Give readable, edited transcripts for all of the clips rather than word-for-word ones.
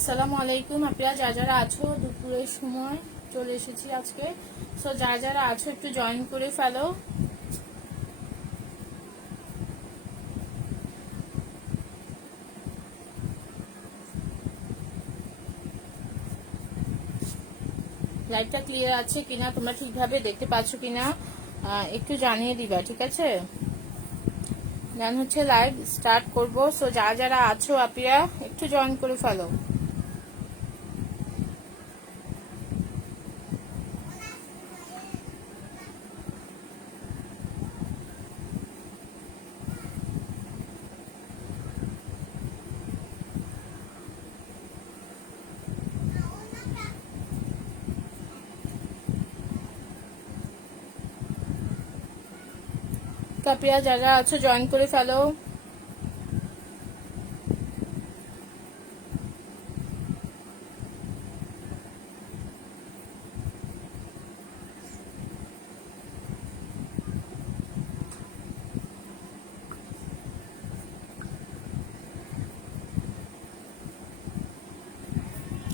আসসালামু আলাইকুম। আপনারা যারা আছো দুপুরের সময় চলে এসেছি আজকে। সো যারা আছো একটু জয়েন করে ফেলো। লাইটটা ক্লিয়ার আছে কিনা, তোমরা ঠিকভাবে দেখতে পাচ্ছ কিনা একটু জানিয়ে দিবা, ঠিক আছে? দেন হচ্ছে লাইভ স্টার্ট করব। সো যারা আছো আপনারা একটু জয়েন করে ফেলো। আপনারা যারা আছো জয়েন করে ফেলো।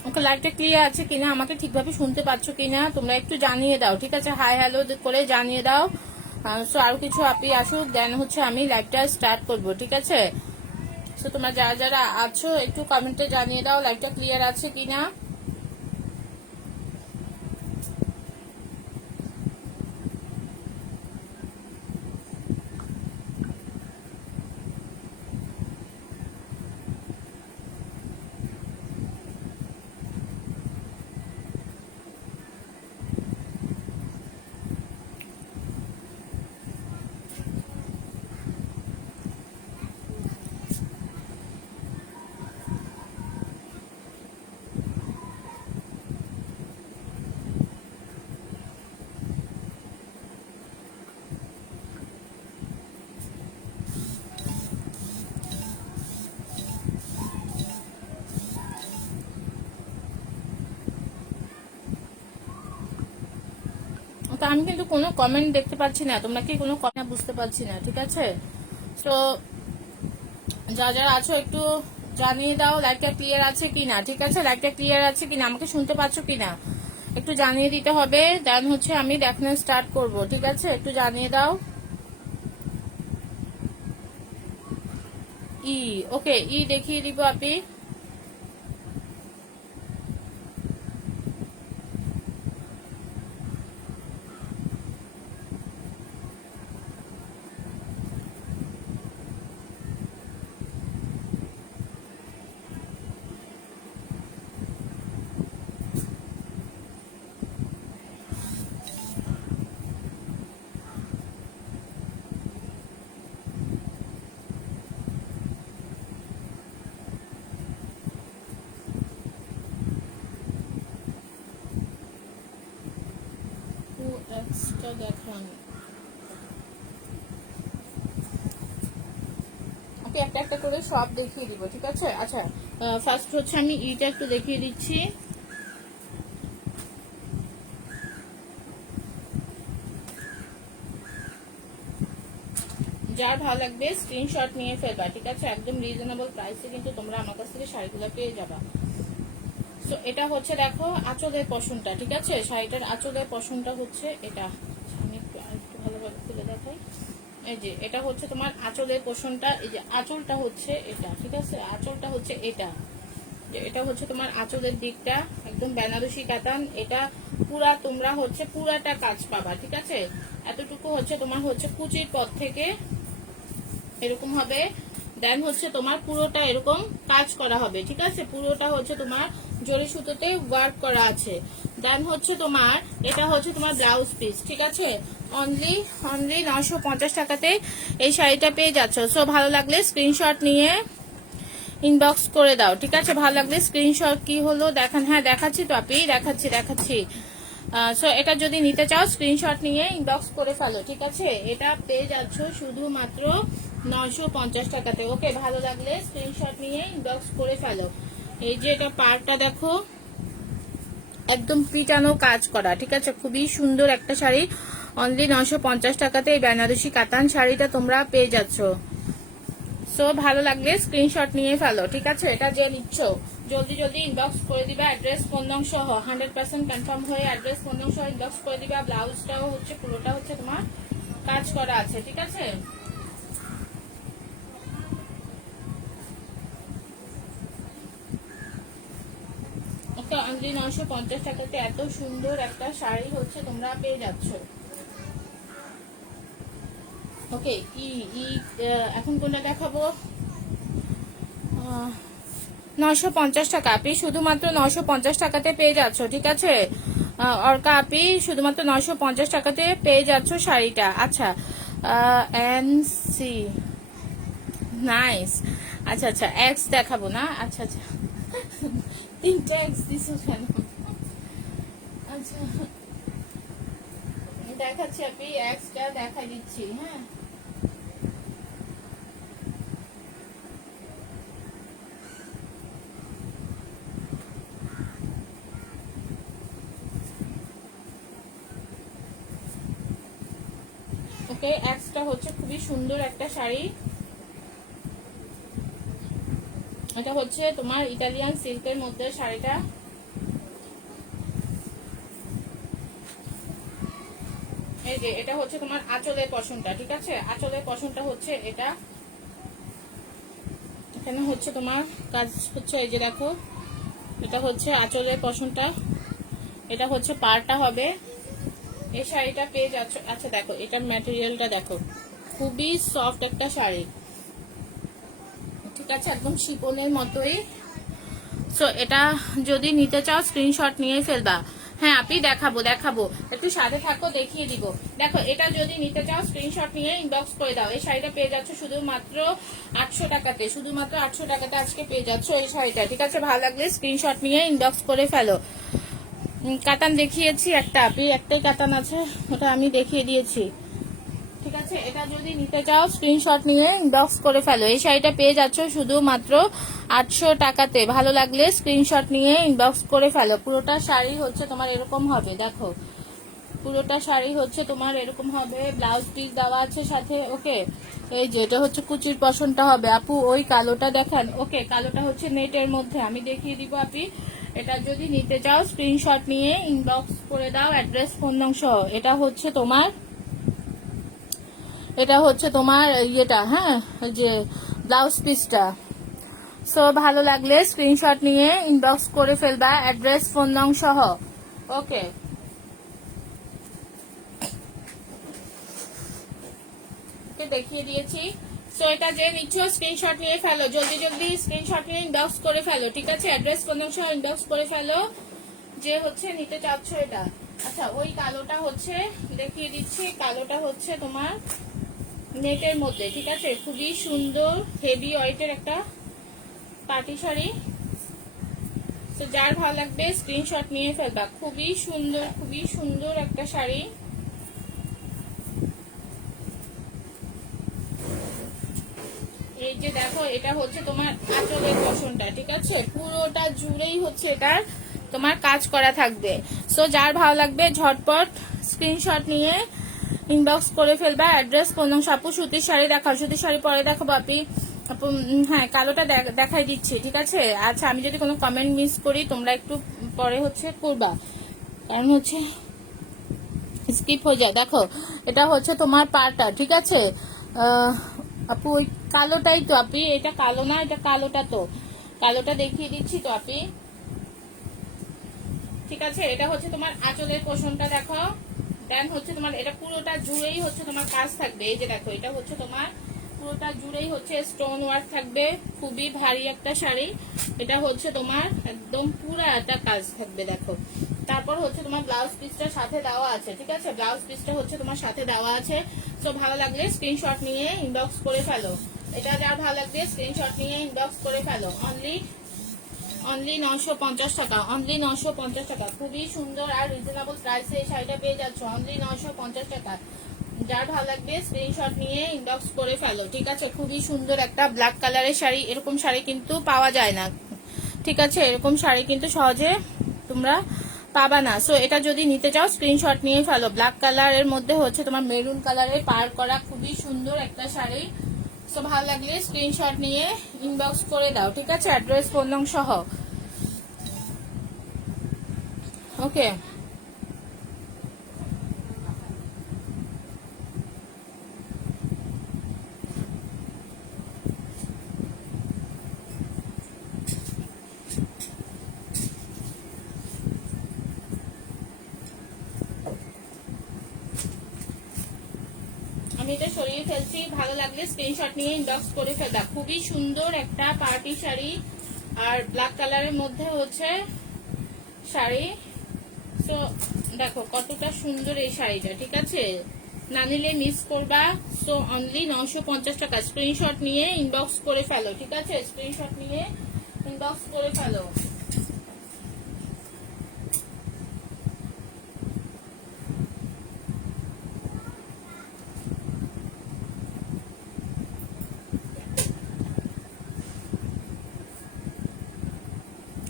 ওকে, লাইভটা ক্লিয়ার আছে কিনা, আমাকে ঠিকভাবে শুনতে পাচ্ছ কিনা তোমরা একটু জানিয়ে দাও, ঠিক আছে? হাই হ্যালো করে জানিয়ে দাও। সো আরো কিছু আপনি আসুক, দেন হচ্ছে আমি লাইভটা স্টার্ট করব, ঠিক আছে? সো তোমরা যারা আছো একটু কমেন্টে জানিয়ে দাও লাইভটা ক্লিয়ার আছে কিনা। তো আমি কিন্তু কোনো কমেন্ট দেখতে পাচ্ছি না, তোমরা কি কোনো কথা বুঝতে পারছি না, ঠিক আছে? তো যারা আছো একটু জানিয়ে দাও লাইভটা ক্লিয়ার আছে কিনা, ঠিক আছে? লাইভটা ক্লিয়ার আছে কিনা, আমাকে শুনতে পাচ্ছ কিনা একটু জানিয়ে দিতে হবে। দেন হচ্ছে আমি দেখানো স্টার্ট করব, ঠিক আছে? একটু জানিয়ে দাও। ওকে, দেখিয়ে দিব আপনি। ওকে, একটা একটা করে সব দেখিয়ে দিব, ঠিক আছে? আচ্ছা, ফার্স্ট হচ্ছে আমি ইটা একটু দেখিয়ে দিচ্ছি। যার ভালো লাগবে স্ক্রিনশট নিয়ে ফেলবা, ঠিক আছে? একদম রিজনেবল প্রাইসে কিন্তু তোমরা আমার কাছ থেকে শাড়িগুলো পেয়ে যাবা। সো এটা হচ্ছে দেখো আঁচলের পশমটা, ঠিক আছে? শাড়িটার আঁচলের পশমটা হচ্ছে এটা। আমি একটু ভালোভাবে খুলে দেখাই। এই যে এটা হচ্ছে তোমার আঁচলের পশমটা, এই যে আঁচলটা হচ্ছে এটা, ঠিক আছে? আঁচলটা হচ্ছে এটা, এটা হচ্ছে তোমার আঁচলের দিকটা, একদম বেনারসি কাতান। এটা পুরা তোমরা হচ্ছে পুরাটা কাজ পাবা, ঠিক আছে? এতটুকু হচ্ছে তোমার হচ্ছে কুচির পর থেকে এরকম হবে। দেন হচ্ছে তোমার পুরোটা এরকম কাজ করা হবে, ঠিক আছে? পুরোটা হচ্ছে তোমার জরি সুতোতে ওয়ার্ক করা আছে। দেন হচ্ছে তোমার এটা হচ্ছে তোমার ব্লাউজ পিস, ঠিক আছে? অনলি 950 টাকাতে এই শাড়িটা পেয়ে যাচ্ছ। সো ভালো লাগলে স্ক্রিনশট নিয়ে ইনবক্স করে দাও, ঠিক আছে? ভালো লাগলে স্ক্রিনশট কি হলো দেখান। হ্যাঁ দেখাচ্ছি তো আপনি, দেখাচ্ছি। সো এটা যদি নিতে চাও স্ক্রিনশট নিয়ে ইনবক্স করে ফেলো, ঠিক আছে? এটা পেয়ে যাচ্ছ শুধুমাত্র 950 টাকাতে। ওকে, ভালো লাগলে স্ক্রিনশট নিয়ে ইনবক্স করে ফেলো। এই যে এটা পার্টটা দেখো, একদম পিটানো কাজ করা, ঠিক আছে? খুবই সুন্দর একটা শাড়ি। অনলি 950 টাকাতে এই বেনারসি কাতান শাড়িটা তোমরা পেয়ে যাচ্ছ। সো ভালো লাগলে স্ক্রিনশট নিয়ে ফেলো, ঠিক আছে। এটা যে নিচ্ছ জলদি জলদি ইনবক্স করে দিবা, অ্যাড্রেস ফোন নং সহ 100% কনফার্ম হয়ে অ্যাড্রেস ফোন নং সহ ইনবক্স করে দিবা। ব্লাউজটাও হচ্ছে পুরোটা হচ্ছে তোমার কাজ করা আছে, ঠিক আছে। একটা অনলি 950 টাকাতে এত সুন্দর একটা শাড়ি হচ্ছে তোমরা পেয়ে যাচ্ছ। ওকে, এখন কোনটা দেখাবো? 950 টাকা আপনি শুধুমাত্র 950 টাকাতে পেয়ে যাচ্ছ, ঠিক আছে। অর্কা আপনি শুধুমাত্র 950 টাকাতে পেয়ে যাচ্ছ শাড়িটা। আচ্ছা, এনসি নাইস। আচ্ছা আচ্ছা, এক্স দেখাবো না? আচ্ছা আচ্ছা, তিনটা এক্স দিছো কেন? আচ্ছা দেখাচ্ছি, আপনি এক্সটা দেখাই দিচ্ছি। হ্যাঁ, ওকে, এক্সটা হচ্ছে খুবই সুন্দর একটা শাড়ি। এটা হচ্ছে তোমার ইটালিয়ান সিল্কের মধ্যে শাড়িটা। এই যে এটা হচ্ছে তোমার আঁচলের পশমটা, ঠিক আছে। আঁচলের পশমটা হচ্ছে এটা, এখানে হচ্ছে তোমার কাজ হচ্ছে, এই যে দেখো, এটা হচ্ছে আঁচলের পশমটা, এটা হচ্ছে পাড়টা হবে। এই শাড়িটা পেয়ে যাচ্ছ। আচ্ছা দেখো, এটার ম্যাটেরিয়ালটা দেখো, খুবই সফট একটা শাড়ি, ঠিক আছে, একদম শিপনের মতোই। সো এটা যদি নিতে চাও স্ক্রিনশট নিয়ে ফেলবা। হ্যাঁ আপনি দেখাবো দেখাবো, একটু সাথে থাকো, দেখিয়ে দিব। দেখো, এটা যদি নিতে চাও স্ক্রিনশট নিয়ে ইনবক্স করে দাও। এই শাড়িটা পেয়ে যাচ্ছ শুধুমাত্র 800 টাকাতে, শুধুমাত্র 800 টাকাতে আজকে পেয়ে যাচ্ছ এই শাড়িটা, ঠিক আছে। ভালো লাগলে স্ক্রিনশট নিয়ে ইনবক্স করে ফেলো। কাতান দেখিয়েছি একটা, আপনি একটাই কাতান আছে, ওটা আমি দেখিয়ে দিয়েছি, ঠিক আছে। এটা যদি নিতে চাও স্ক্রিনশট নিয়ে ইনবক্স করে ফেলো। এই শাড়িটা পেয়ে যাচ্ছ শুধুমাত্র 800 টাকাতে। ভালো লাগলে স্ক্রিনশট নিয়ে ইনবক্স করে ফেলো। পুরোটা শাড়ি হচ্ছে তোমার এরকম হবে, দেখো, পুরোটা শাড়ি হচ্ছে তোমার এরকম হবে, ব্লাউজ পিস দেওয়া আছে সাথে। ওকে, এই যে এটা হচ্ছে কুচির পশনটা হবে। আপু ওই কালোটা দেখান। ওকে, কালোটা হচ্ছে নেটের মধ্যে, আমি দেখিয়ে দিব। আপনি এটা যদি নিতে চাও স্ক্রিনশট নিয়ে ইনবক্স করে দাও, অ্যাড্রেস ফোন নং সহ। এটা হচ্ছে তোমার ইয়েটা, হ্যাঁ, যে ব্লাউজ পিসটা। সো ভালো লাগলে স্ক্রিনশট নিয়ে ইনবক্স করে ফেলবা, অ্যাড্রেস ফোন নং সহ। ওকে, দেখিয়ে দিয়েছি। সো এটা যে নিচ্ছ স্ক্রিনশট নিয়ে ফেলো, জলদি জলদি স্ক্রিনশট নিয়ে ইনবক্স করে ফেলো, ঠিক আছে। অ্যাড্রেস ফোন নং সহ ইনবক্স করে ফেলো যে হচ্ছে নিতে চাচ্ছ এটা। আচ্ছা, ওই কালোটা হচ্ছে দেখিয়ে দিচ্ছি, কালোটা হচ্ছে তোমার নেটের মধ্যে, ঠিক আছে, খুবই সুন্দর হেভি ওয়েটের একটা পার্টি শাড়ি। তো যার ভালো লাগবে স্ক্রিনশট নিয়ে ফেলবা। খুবই সুন্দর একটা শাড়ি। এই যে দেখো, এটা হচ্ছে তোমার আঁচলের পশমটা, ঠিক আছে, পুরোটা জুড়েই হচ্ছে এটার তোমার কাজ করা থাকবে। সো যার ভালো লাগবে ঝটপট স্ক্রিনশট নিয়ে ইনবক্স করে ফেলবা, অ্যাড্রেস কোন আপু সুতির শাড়ি দেখাও। সুতির শাড়ি পরে দেখো বাপি, আপু হ্যাঁ কালোটা দেখাই দিচ্ছি, ঠিক আছে। আচ্ছা, আমি যদি কোনো কমেন্ট মিস করি তোমরা একটু পরে হচ্ছে করবা, কারণ হচ্ছে স্কিপ হয়ে যায়। দেখো, এটা হচ্ছে তোমার পাটা, ঠিক আছে। আপু ওই কালোটাই তো আপনি, এটা কালো না, এটা কালোটা, তো কালোটা দেখিয়ে দিচ্ছি তো আপনি, ঠিক আছে। এটা হচ্ছে তোমার আঁচলের পোষণটা দেখো, দেন হচ্ছে তোমার এটা পুরোটা জুড়েই হচ্ছে তোমার কাজ থাকবে। এই যে দেখো, এটা হচ্ছে তোমার পুরোটা জুড়েই হচ্ছে স্টোন ওয়ার্ক থাকবে, খুবই ভারী একটা শাড়ি। এটা হচ্ছে তোমার একদম পুরো একটা কাজ থাকবে, দেখো। তারপর হচ্ছে তোমার ব্লাউজ পিসটা সাথে দেওয়া আছে, ঠিক আছে, ব্লাউজ পিসটা হচ্ছে তোমার সাথে দেওয়া আছে। তো ভালো লাগলে স্ক্রিনশট নিয়ে ইনবক্স করে ফেলো। এটা যার ভালো লাগবে স্ক্রিনশট নিয়ে ইনবক্স করে ফেলো। অনলি 950 টাকা, অনলি 950 টাকা, খুবই সুন্দর আর রিজনেবল প্রাইসে এই শাড়িটা পেয়ে যাচ্ছ অনলি 950 টাকা। যার ভালো লাগবে স্ক্রিনশট নিয়ে ইনবক্স করে ফেলো, ঠিক আছে। খুবই সুন্দর একটা ব্ল্যাক কালারের শাড়ি, এরকম শাড়ি কিন্তু পাওয়া যায় না, ঠিক আছে, এরকম শাড়ি কিন্তু সহজে তোমরা পাবা না। সো এটা যদি নিতে চাও স্ক্রিনশট নিয়ে ফেলো। ব্ল্যাক কালারের মধ্যে হচ্ছে তোমার মেরুন কালারের পার করা খুবই সুন্দর একটা শাড়ি, সো ভালো লাগলে স্ক্রিনশট নিয়ে ইনবক্স করে দাও, ঠিক আছে, অ্যাড্রেস ফোন নং সহ। ওকে, আমি এটা সরিয়ে ফেলছি। ভালো লাগলে স্ক্রিনশট নিয়ে ইনবক্স করে ফেলবা। খুবই সুন্দর একটা পার্টি শাড়ি আর ব্ল্যাক কালারের মধ্যে হচ্ছে শাড়ি। সো দেখো কতটা সুন্দর এই শাড়িটা, ঠিক আছে, না নিলে মিস করবা। সো অনলি 950 টাকা। স্ক্রিনশট নিয়ে ইনবক্স করে ফেলো, ঠিক আছে, স্ক্রিনশট নিয়ে ইনবক্স করে ফেলো।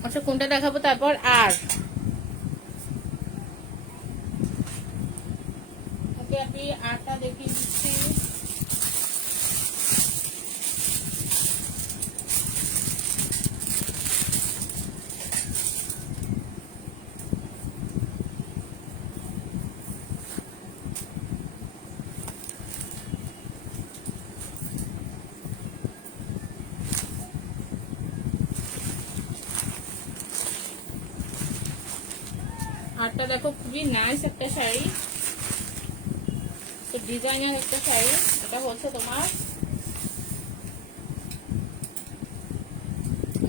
আচ্ছা কোনটা দেখাবো তারপর? আর ওকে, আপনি আরটা দেখিয়ে দিচ্ছি। আরটা দেখো খুবই নাইস একটা শাড়ি, তো ডিজাইনার একটা শাড়ি। এটা হচ্ছে তোমার,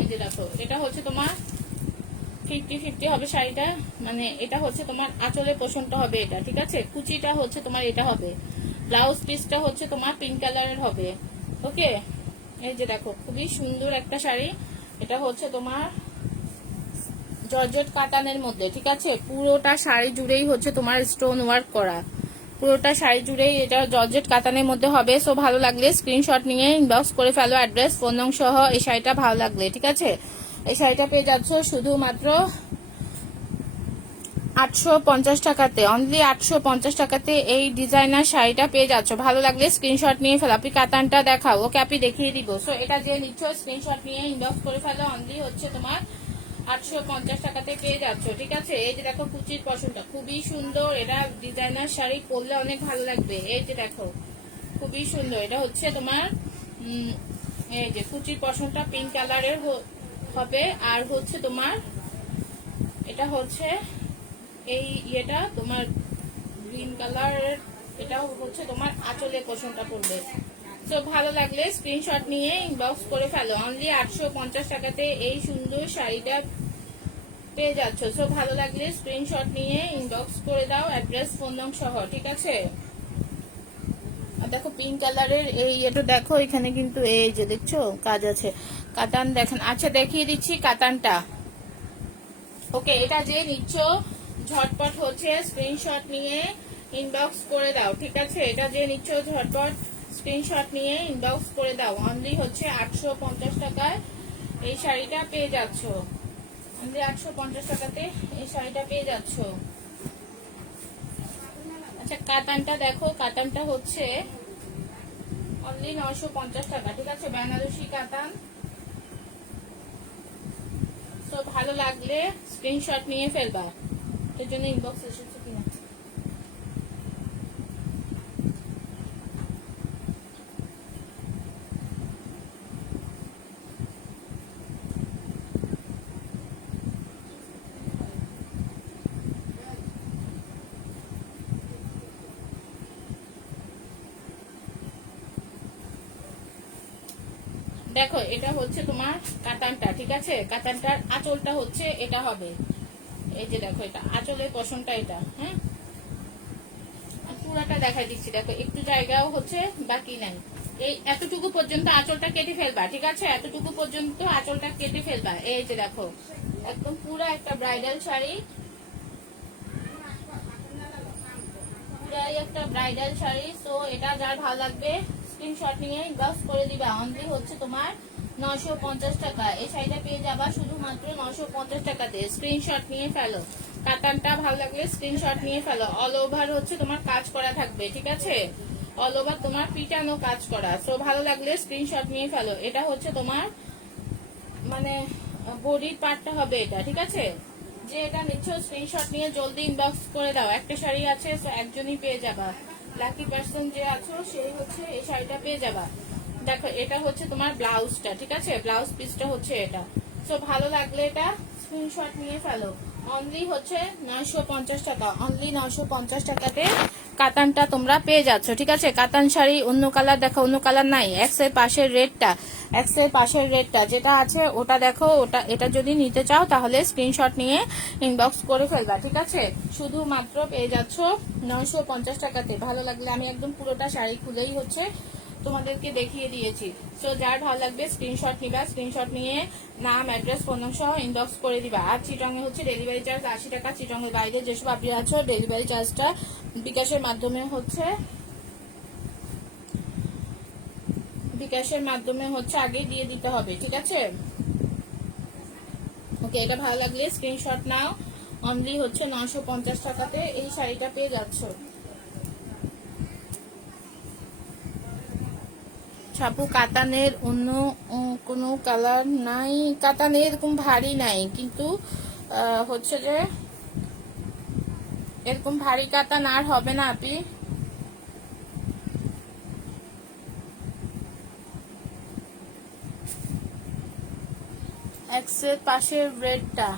এই যে দেখো, এটা হচ্ছে তোমার 50-50 হবে শাড়িটা, মানে এটা হচ্ছে তোমার আঁচলের পোষণটা হবে এটা, ঠিক আছে, কুচিটা হচ্ছে তোমার এটা হবে, ব্লাউজ পিসটা হচ্ছে তোমার পিঙ্ক কালারের হবে। ওকে, এই যে দেখো খুবই সুন্দর একটা শাড়ি। এটা হচ্ছে তোমার জর্জেট কাতানের মধ্যে, ঠিক আছে, পুরোটা শাড়ি জুড়েই হচ্ছে তোমার স্টোন ওয়ার্ক করা, পুরোটা শাড়ি জুড়েই এটা জর্জেট কাতানের মধ্যে হবে। সো ভালো লাগলে স্ক্রিনশট নিয়ে ইনবক্স করে ফেলো, অ্যাড্রেস ফোন নং সহ। এই শাড়িটা ভালো লাগলে, ঠিক আছে, এই শাড়িটা পেয়ে যাচ্ছ শুধুমাত্র 850 টাকাতে, অনলি 850 টাকাতে এই ডিজাইনার শাড়িটা পেয়ে যাচ্ছ। ভালো লাগলে স্ক্রিনশট নিয়ে ফেলো। আপনি কাতানটা দেখাও, ওকে আপনি দেখিয়ে দিব। সো এটা যে নিচ্ছ স্ক্রিনশট নিয়ে ইনবক্স করে ফেলো, অনলি হচ্ছে তোমার 850 টাকাতে পেয়ে যাচ্ছ, ঠিক আছে। এই যে দেখো কুচির পশমটা খুবই সুন্দর, এটা ডিজাইনার শাড়ি পরলে অনেক ভালো লাগবে। এই যে দেখো খুবই সুন্দর, এটা হচ্ছে তোমার এই যে কুচির পশমটা পিঙ্ক কালারের হবে, আর হচ্ছে তোমার এটা হচ্ছে এই ইয়েটা তোমার গ্রিন কালারের, এটা হচ্ছে তোমার আঁচলের পোষণটা পড়বে। তো ভালো লাগলে স্ক্রিনশট নিয়ে ইনবক্স করে ফেলো, অনলি 850 টাকাতে এই সুন্দর শাড়িটা পেয়ে যাচ্ছ। সো ভালো লাগলে স্ক্রিনশট নিয়ে ইনবক্স করে দাও, অ্যাড্রেস ফোন নং সহ, ঠিক আছে। আর দেখো পিঙ্ক কালারের এই এটা দেখো, এখানে কিন্তু এই যে দেখছো কাজ আছে, কাতান দেখেন। আচ্ছা দেখিয়ে দিচ্ছি কাতানটা। ওকে, এটা যে নিচ্ছ ঝটপট হচ্ছে স্ক্রিনশট নিয়ে ইনবক্স করে দাও, ঠিক আছে, এটা যে নিচ্ছ ঝটপট স্ক্রিনশট নিয়ে ইনবক্স করে দাও। অনলি হচ্ছে 850 টাকায় এই শাড়িটা পেয়ে যাচ্ছ, অনলি 850 টাকাতে এই শাড়িটা পেয়ে যাচ্ছ। আচ্ছা কাতানটা দেখো, কাতানটা হচ্ছে অনলি 950 টাকা, ঠিক আছে, বেনারসি কাতান। তো ভালো লাগলে স্ক্রিনশট নিয়ে ফেলবা, এর জন্য ইনবক্স এসেছে কিনা। দেখো এটা হচ্ছে তোমার কাতানটা, ঠিক আছে, কাতানটার আঁচলটা হচ্ছে এটা হবে। এই যে দেখো এটা আঁচলের পশমটা এটা, হ্যাঁ, পুরাটা দেখাই দিচ্ছি। দেখো একটু জায়গাও হচ্ছে বাকি নাই, এই এতটুকু পর্যন্ত আঁচলটা কেটে ফেলবা, ঠিক আছে, এতটুকু পর্যন্ত আঁচলটা কেটে ফেলবা। এই যে দেখো একদম পুরো একটা ব্রাইডাল শাড়ি, পুরাই একটা ব্রাইডাল শাড়ি। সো এটা যার ভালো লাগবে স্ক্রিনশট নিয়ে ইনবক্স করে দিবা, অনলি হচ্ছে তোমার 950 টাকা। এই শাড়িটা পেয়ে যাবা শুধুমাত্র 950 টাকাতে। স্ক্রিনশট নিয়ে ফেলো, কাতানটা ভালো লাগলে স্ক্রিনশট নিয়ে ফেলো। অল ওভার হচ্ছে তোমার কাজ করা থাকবে, ঠিক আছে, অল ওভার তোমার পিটানো কাজ করা। সো ভালো লাগলে স্ক্রিনশট নিয়ে ফেলো। এটা হচ্ছে তোমার মানে বডির পার্টটা হবে এটা, ঠিক আছে। যে এটা নিচ্ছ স্ক্রিনশট নিয়ে জলদি ইনবক্স করে দাও। একটা শাড়ি আছে, সো একজনই পেয়ে যাবা। লাকি পার্সন যে আছো সেই হচ্ছে এই শাড়িটা পেয়ে যাবা। দেখো এটা হচ্ছে তোমার ব্লাউজটা, ঠিক আছে, ব্লাউজ পিসটা হচ্ছে এটা। সো ভালো লাগলে এটা স্ক্রিনশট নিয়ে ফেলো। অনলি হচ্ছে 950 টাকা, অনলি 950 টাকাতে কাতানটা তোমরা পেয়ে যাচ্ছ, ঠিক আছে। কাতান শাড়ি অন্য কালার দেখো, অন্য কালার নাই। এক্স এর পাশের রেডটা, এক্স এর পাশের রেডটা যেটা আছে ওটা দেখো, ওটা এটা যদি নিতে চাও তাহলে স্ক্রিনশট নিয়ে ইনবক্স করে ফেলবা, ঠিক আছে। শুধুমাত্র পেয়ে যাচ্ছ 950 টাকাতে। ভালো লাগলে আমি একদম পুরোটা শাড়ি খুলেই হচ্ছে তোমাদেরকে দেখিয়ে দিয়েছি। সো যার ভালো লাগবে স্ক্রিনশট নিবা, স্ক্রিনশট নিয়ে নাম, অ্যাড্রেস, ফোন নম্বর সহ ইনবক্স করে দিবা। আর চিটংয়ে হচ্ছে ডেলিভারি চার্জ 80 টাকা। চিটংয়ের বাইরে যেসব আপনি আছো ডেলিভারি চার্জটা বিকাশের মাধ্যমে হচ্ছে আগেই দিয়ে দিতে হবে, ঠিক আছে। ওকে, এটা ভালো লাগলে স্ক্রিনশট নাও। অনলি হচ্ছে 950 টাকাতে এই শাড়িটা পেয়ে যাচ্ছ। ছাপু কাতানের অন্য কোনো কালার নাই, কাতানের এরকম ভারী নাই, কিন্তু হচ্ছে যে এরকম ভারী কাতান আর হবে না আপনি। এক্সের পাশের রেডটা,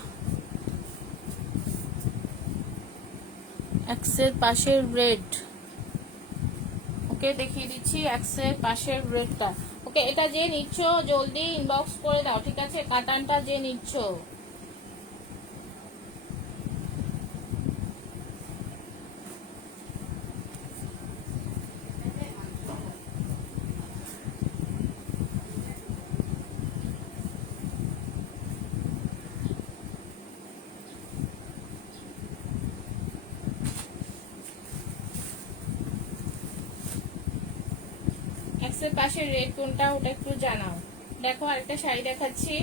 এক্সের পাশের রেড, ওকে দেখিয়ে দিচ্ছি এক্সের পাশের রেডটা। ওকে, এটা যে নিচ্ছ জলদি ইনবক্স করে দাও, ঠিক আছে। কাতানটা যে নিচ্ছ এক্সের পাশের রেড কোনটা ওটা একটু জানাও। দেখো আরেকটা শাড়ি দেখাচ্ছি,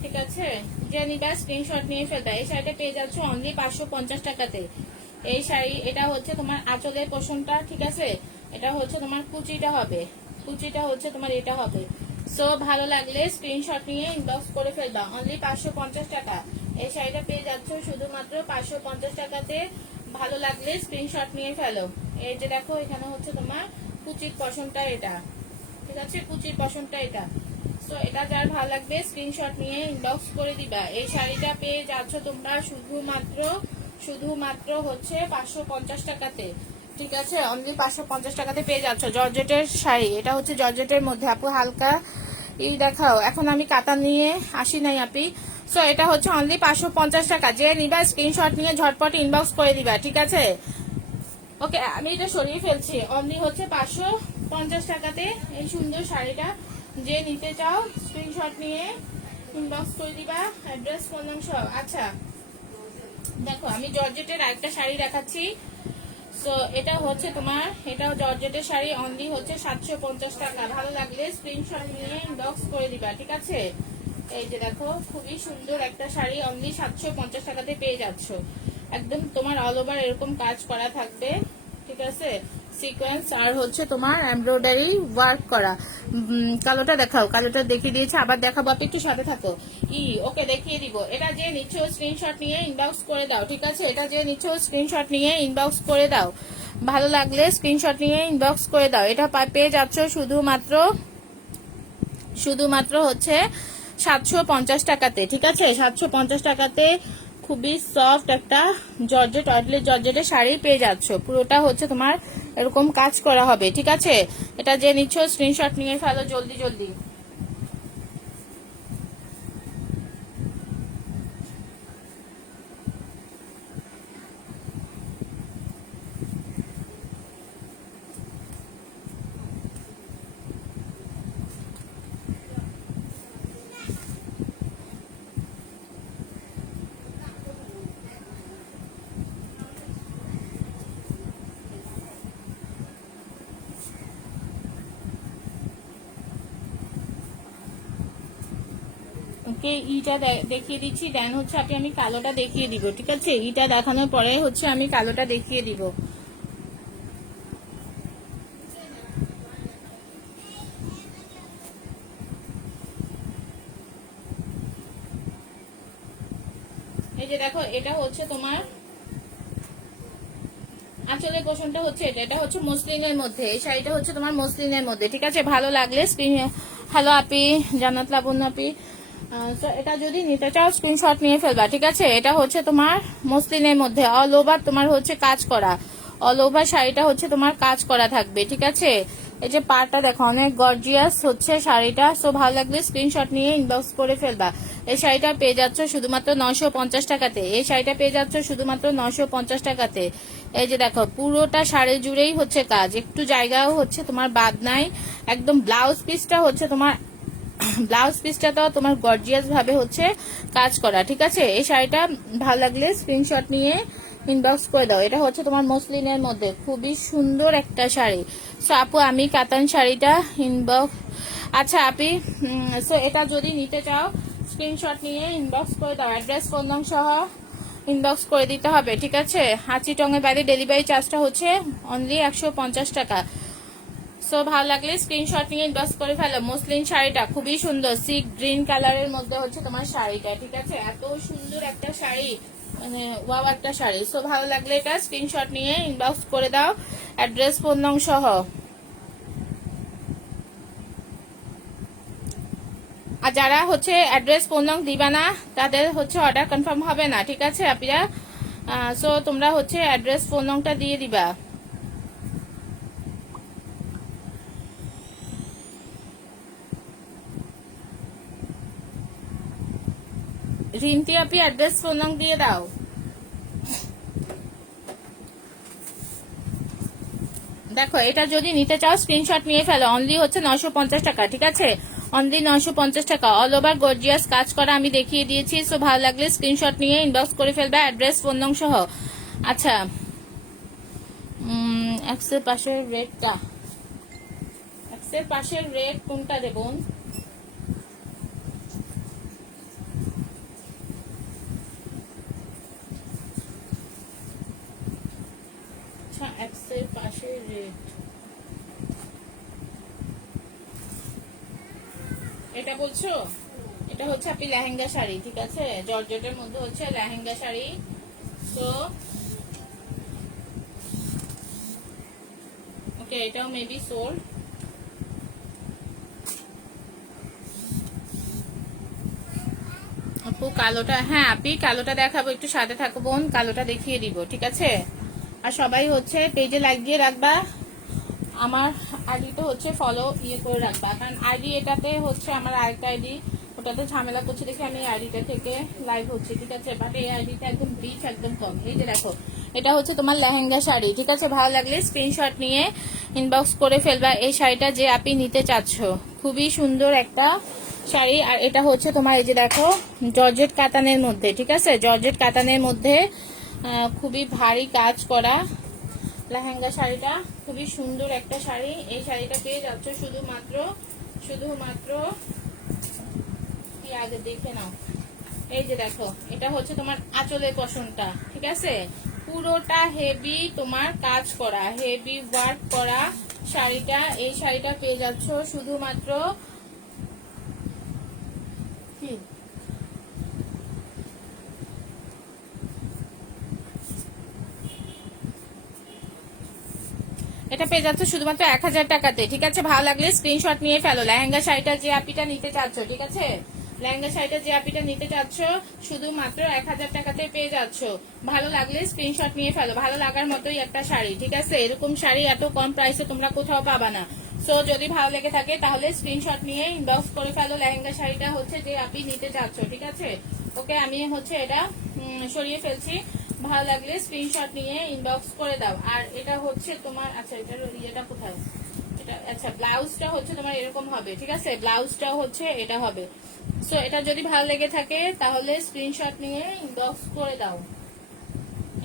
ঠিক আছে। যে নিবা স্ক্রিনশট নিয়ে ফেলবে। এই শাড়িটা পেয়ে যাচ্ছ অনলি 550 টাকাতে। এই শাড়ি এটা হচ্ছে তোমার আঁচলের পোষণটা, ঠিক আছে। এটা হচ্ছে তোমার কুচিটা হবে, কুচিটা হচ্ছে তোমার এটা হবে। সো ভালো লাগলে স্ক্রিনশট নিয়ে ইনবক্স করে ফেলবা। অনলি 550 টাকা এই শাড়িটা পেয়ে যাচ্ছ শুধুমাত্র 550 টাকাতে। ভালো লাগলে স্ক্রিনশট নিয়ে ফেলো। এই যে দেখো এখানে হচ্ছে তোমার কুচির পশমটা এটা, ঠিক আছে, কুচির পশমটা এটা। সো এটা যার ভালো লাগবে স্ক্রিনশট নিয়ে ইনবক্স করে দিবা। এই শাড়িটা পেয়ে যাচ্ছ তোমরা শুধুমাত্র হচ্ছে 550 টাকাতে, ঠিক আছে। অনলি 550 টাকাতে পেয়ে যাচ্ছ। জর্জেটের শাড়ি, এটা হচ্ছে জর্জেটের মধ্যে। আপু হালকা দেখাও, এখন আমি কাতান নিয়ে আসি নাই আপি। সো এটা হচ্ছে অনলি 550 টাকা। যে নিবা স্ক্রিনশট নিয়ে ঝটপট ইনবক্স করে দিবা, ঠিক আছে। ওকে, আমি এটা সরিয়ে ফেলছি। অনলি হচ্ছে 550 টাকাতে এই সুন্দর শাড়িটা যে নিতে চাও স্ক্রিনশট নিয়ে ইনবক্স করে দিবা, অ্যাড্রেস, ফোন নম্বর সব। আচ্ছা দেখো আমি জর্জেটের আরেকটা শাড়ি দেখাচ্ছি। সো এটা হচ্ছে তোমার, এটাও জর্জেটের শাড়ি। অনলি হচ্ছে 750 টাকা। ভালো লাগলে স্ক্রিনশট নিয়ে ইনবক্স করে দিবা, ঠিক আছে। এই যে দেখো খুবই সুন্দর একটা শাড়ি, অনলি 750 টাকাতে পেয়ে যাচ্ছ। একদম তোমার অল ওভার এরকম কাজ করা থাকবে, ঠিক আছে। সিকোয়েন্স আর হচ্ছে তোমার এমব্রয়ডারি ওয়ার্ক করা। কালোটা দেখাও, কালোটা দেখিয়ে দিয়েছে, আবার দেখাবো, আপনি একটু সাথে থাকো। ওকে দেখিয়ে দিব। এটা যে নিচ্ছ স্ক্রিনশট নিয়ে ইনবক্স করে দাও, ঠিক আছে। এটা যে নিচ্ছ স্ক্রিনশট নিয়ে ইনবক্স করে দাও। ভালো লাগলে স্ক্রিনশট নিয়ে ইনবক্স করে দাও। এটা পেয়ে যাচ্ছ শুধুমাত্র হচ্ছে 750 টাকাতে, ঠিক আছে। 750 টাকাতে খুবই সফট একটা জর্জেট, অয়েটলেস জর্জেটের শাড়ি পেয়ে যাচ্ছ। পুরোটা হচ্ছে তোমার এরকম কাজ করা হবে, ঠিক আছে। এটা যে নিচ্ছ স্ক্রিনশট নিয়ে ফেলো জলদি জলদি। ওকে, ইটা দেখিয়ে দিচ্ছি, দেন হচ্ছে আমি কালোটা দেখিয়ে দিব, ঠিক আছে। ইটা দেখানোর পরে হচ্ছে আমি কালোটা দেখিয়ে দিব। এটা হচ্ছে তোমার আঁচলের পোর্শনটা হচ্ছে এটা হচ্ছে মসলিনের মধ্যে, এই শাড়িটা হচ্ছে তোমার মসলিনের মধ্যে, ঠিক আছে। ভালো লাগলে হ্যালো আপি, জান্নাত লাবণ্য আপি, তো এটা যদি নিতে চাও স্ক্রিনশট নিয়ে ফেলবা, ঠিক আছে। এটা হচ্ছে তোমার মসলিনের মধ্যে, অল ওভার তোমার হচ্ছে কাজ করা, অল ওভার শাড়িটা হচ্ছে তোমার কাজ করা থাকবে, ঠিক আছে। এই যে পাড়টা দেখো অনেক গর্জিয়াস হচ্ছে শাড়িটা। সো ভালো লাগলে স্ক্রিনশট নিয়ে ইনবক্স করে ফেলবা। এই শাড়িটা পেয়ে যাচ্ছ শুধুমাত্র 950 টাকাতে, এই শাড়িটা পেয়ে যাচ্ছ শুধুমাত্র 950 টাকাতে। এই যে দেখো পুরোটা শাড়ি জুড়েই হচ্ছে কাজ, একটু জায়গাও হচ্ছে তোমার বাদ নাই। একদম ব্লাউজ পিসটা হচ্ছে তোমার ব্লাউজ পিসটা তো তোমার গর্জিয়াস ভাবে হচ্ছে কাজ করা, ঠিক আছে। এই শাড়িটা ভালো লাগলে স্ক্রিনশট নিয়ে ইনবক্স করে দাও। এটা হচ্ছে তোমার মসলিনের মধ্যে খুবই সুন্দর একটা শাড়ি। সো আপু আমি কাতান শাড়িটা ইনবক্স, আচ্ছা আপি, সো এটা যদি নিতে চাও স্ক্রিনশট নিয়ে ইনবক্স করে দাও, অ্যাড্রেস ফোন নাম সহ ইনবক্স করে দিতে হবে, ঠিক আছে। হাঁচিটঙের বাইরে ডেলিভারি চার্জটা হচ্ছে অনলি 150 টাকা। সো ভালো লাগলে স্ক্রিনশট নিয়ে ইনবক্স করে ফেলো। মসলিন শাড়িটা খুবই সুন্দর, সি গ্রিন কালারের মধ্যে হচ্ছে তোমার শাড়িটা, ঠিক আছে। এত সুন্দর একটা শাড়ি, মানে ওয়াও একটা শাড়ি। সো ভালো লাগলে এটা স্ক্রিনশট নিয়ে ইনবক্স করে দাও, অ্যাড্রেস ফোন নং সহ। আর যারা হচ্ছে অ্যাড্রেস ফোন নং দিবা না তাদের হচ্ছে অর্ডার কনফার্ম হবে না, ঠিক আছে আপিরা। সো তোমরা হচ্ছে অ্যাড্রেস ফোন নংটা দিয়ে দিবা। রিন্তি আপি অ্যাড্রেস ফোন নং দিয়ে দাও। দেখো এটা যদি নিতে চাও স্ক্রিনশট নিয়ে ফেলো, অনলি হচ্ছে 950 টাকা, ঠিক আছে। অনলি 950 টাকা, অল ওভার গর্জিয়াস কাজ করা আমি দেখিয়ে দিয়েছি। সো ভালো লাগলে স্ক্রিনশট নিয়ে ইনবক্স করে ফেলবে, অ্যাড্রেস ফোন নং সহ। আচ্ছা এক্সের পাশের রেটটা, এক্সের পাশের রেট কোনটা দেবো? আচ্ছা এক্সের পাশের রেট এটা বলছো, এটা হচ্ছে আপনি লেহেঙ্গা শাড়ি, ঠিক আছে। জর্জেটের মধ্যে হচ্ছে লেহেঙ্গা শাড়ি। তো ওকে এটাও মেবি সোল্ড। আপু কালোটা, হ্যাঁ আপনি কালোটা দেখাবো, একটু সাথে থাকো বোন, কালোটা দেখিয়ে দিব, ঠিক আছে। আর সবাই হচ্ছে পেজে লাইক দিয়ে রাখবা, আমার আইডি তো হচ্ছে ফলো করে রাখবা, কারণ আইডি এটাতে হচ্ছে আমার আরেকটা আইডি, ওটাতে ঝামেলা করছে দেখে আমি আইডিটা থেকে লাইভ হচ্ছে, ঠিক আছে। বাট এই আইডিটা একদম রিচ একদম কম। এই যে দেখো এটা হচ্ছে তোমার লেহেঙ্গা শাড়ি, ঠিক আছে। ভালো লাগলে স্ক্রিনশট নিয়ে ইনবক্স করে ফেলবা। এই শাড়িটা যে আপনি নিতে চাচ্ছ খুবই সুন্দর একটা শাড়ি। আর এটা হচ্ছে তোমার এই যে দেখো জর্জেট কাতানের মধ্যে, ঠিক আছে। জর্জেট কাতানের মধ্যে খুবই ভারী কাজ করা লেহেঙ্গা শাড়িটা, খুবই সুন্দর একটা শাড়ি। এই শাড়িটা পেয়ে যাচ্ছ শুধুমাত্র কি আগে দেখে নাও, এই যে দেখো এটা হচ্ছে তোমার আঁচলের পশমটা, ঠিক আছে। পুরোটা হেভি তোমার কাজ করা, হেভি ওয়ার্ক করা শাড়িটা। এই শাড়িটা পেয়ে যাচ্ছ শুধুমাত্র কি, এটা পেয়ে যাচ্ছে শুধুমাত্র 1000 টাকাতে, ঠিক আছে। ভালো লাগলে স্ক্রিনশট নিয়ে ফেলো। লেহেঙ্গা শাড়িটা যে আপিটা নিতে চাচ্ছ, ঠিক আছে, লেহেঙ্গা শাড়িটা যে আপিটা নিতে চাচ্ছ শুধুমাত্র 1000 টাকাতে পেয়ে যাচ্ছ। ভালো লাগলে স্ক্রিনশট নিয়ে ফেলো, ভালো লাগার মতোই একটা শাড়ি, ঠিক আছে। এরকম শাড়ি এত কম প্রাইসে তোমরা কোথাও পাবা না। সো যদি ভালো লেগে থাকে তাহলে স্ক্রিনশট নিয়ে ইনবক্স করে ফেলো। লেহেঙ্গা শাড়িটা হচ্ছে যে আপনি নিতে চাচ্ছ, ঠিক আছে। ওকে আমি হচ্ছে এটা সরিয়ে ফেলছি। ভালো লাগলে স্ক্রিনশট নিয়ে ইনবক্স করে দাও। আর এটা হচ্ছে তোমার, আচ্ছা এটার ইয়েটা কোথায়, এটা আচ্ছা ব্লাউজটা হচ্ছে তোমার এরকম হবে, ঠিক আছে। ব্লাউজটাও হচ্ছে এটা হবে। সো এটা যদি ভালো লেগে থাকে তাহলে স্ক্রিনশট নিয়ে ইনবক্স করে দাও।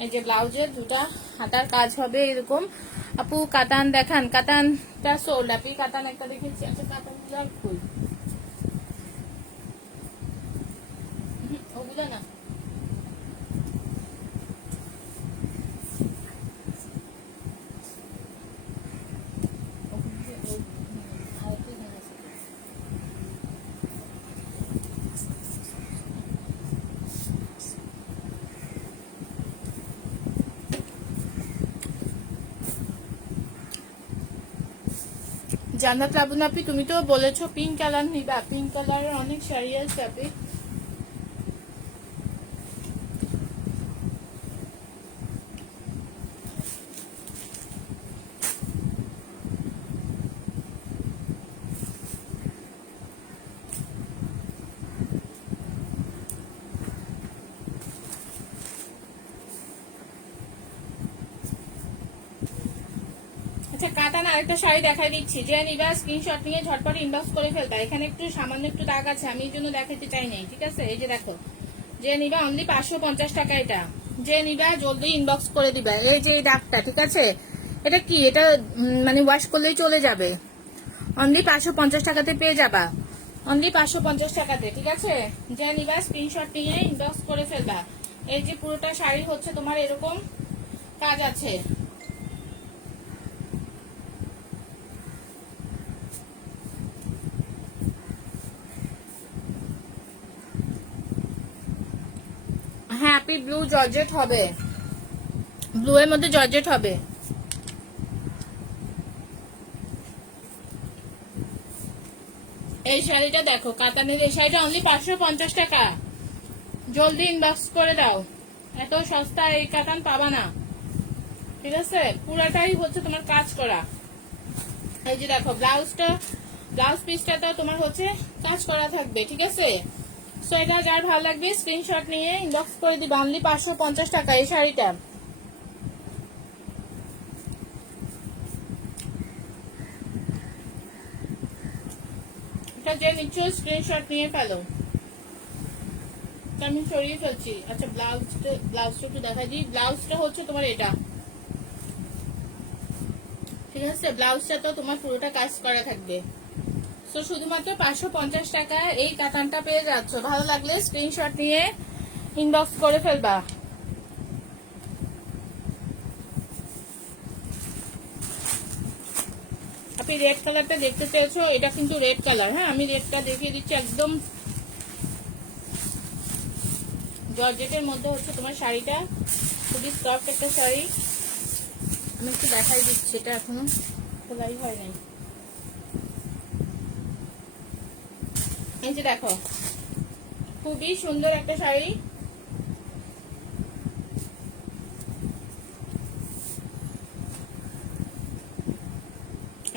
এই যে ব্লাউজের দুটা হাতার কাজ হবে এরকম। আপু কাতান দেখান, কাতানটা সোল্ড। আপনি কাতান একটা দেখেছি, আচ্ছা কাতান কই, ওগুলো না, জান্নাত লাবণী আপি তুমি তো বলেছো পিঙ্ক কালার নিবা, পিঙ্ক কালারের অনেক শাড়ি আছে আপি। আচ্ছা কাতান আরেকটা শাড়ি দেখাই দিচ্ছি, যে নিবা স্ক্রিনশট নিয়ে ঝটপট ইনবক্স করে ফেলবা। এখানে একটু সামান্য একটু দাগ আছে, আমি এই জন্য দেখাতে চাই নাই, ঠিক আছে। এই যে দেখো, যে নিবা অনলি 550 টাকা, এটা যে নিবা জলদি ইনবক্স করে দিবা। এই যে এই দাগটা, ঠিক আছে, এটা কি, এটা মানে ওয়াশ করলেই চলে যাবে। অনলি 550 টাকাতে পেয়ে যাবা, অনলি 550 টাকাতে, ঠিক আছে। যে নিবা স্ক্রিনশট নিয়ে ইনবক্স করে ফেলবা। এই যে পুরোটা শাড়ি হচ্ছে তোমার এরকম কাজ আছে। হ্যাঁ আপনি ব্লু জর্জেট হবে, ব্লু এর মধ্যে জর্জেট হবে। এই শাড়িটা দেখো কাতানের, এই শাড়িটা অনলি 550 টাকা, জলদি ইনবক্স করে দাও। এত সস্তা এই কাতান পাবা না, ঠিক আছে। পুরাটাই হচ্ছে তোমার কাজ করা। এই যে দেখো ব্লাউজটা, ব্লাউজ পিসটা তোমার হচ্ছে কাজ করা থাকবে, ঠিক আছে। সো এটা যার ভালো লাগবে স্ক্রিনশট নিয়ে ইনবক্স করে দিবা। অনলি 550 টাকা এই শাড়িটা। এটা যে নিচ্ছ স্ক্রিনশট নিয়ে ফেলো, আমি সরিয়ে ফেলছি। আচ্ছা ব্লাউজটা একটু দেখাই দিই। ব্লাউজটা হচ্ছে তোমার এটা, ঠিক আছে। ব্লাউজটা তো তোমার পুরোটা কাজ করা থাকবে। তো শুধুমাত্র 550 টাকা এই কাতানটা পেয়ে যাচ্ছ। ভালো লাগলে স্ক্রিনশট নিয়ে ইনবক্স করে ফেলবা। আপনি রেড কালারটা দেখতে চেয়েছো, এটা কিন্তু রেড কালার। হ্যাঁ আমি রেডটা দেখিয়ে দিচ্ছি, একদম জর্জেটের মধ্যে হচ্ছে তোমার শাড়িটা, খুবই সফট একটা শাড়ি। আমি একটু দেখাই দিচ্ছি, এটা এখনো খোলাই হয় নাই। এই যে দেখো খুবই সুন্দর একটা শাড়ি।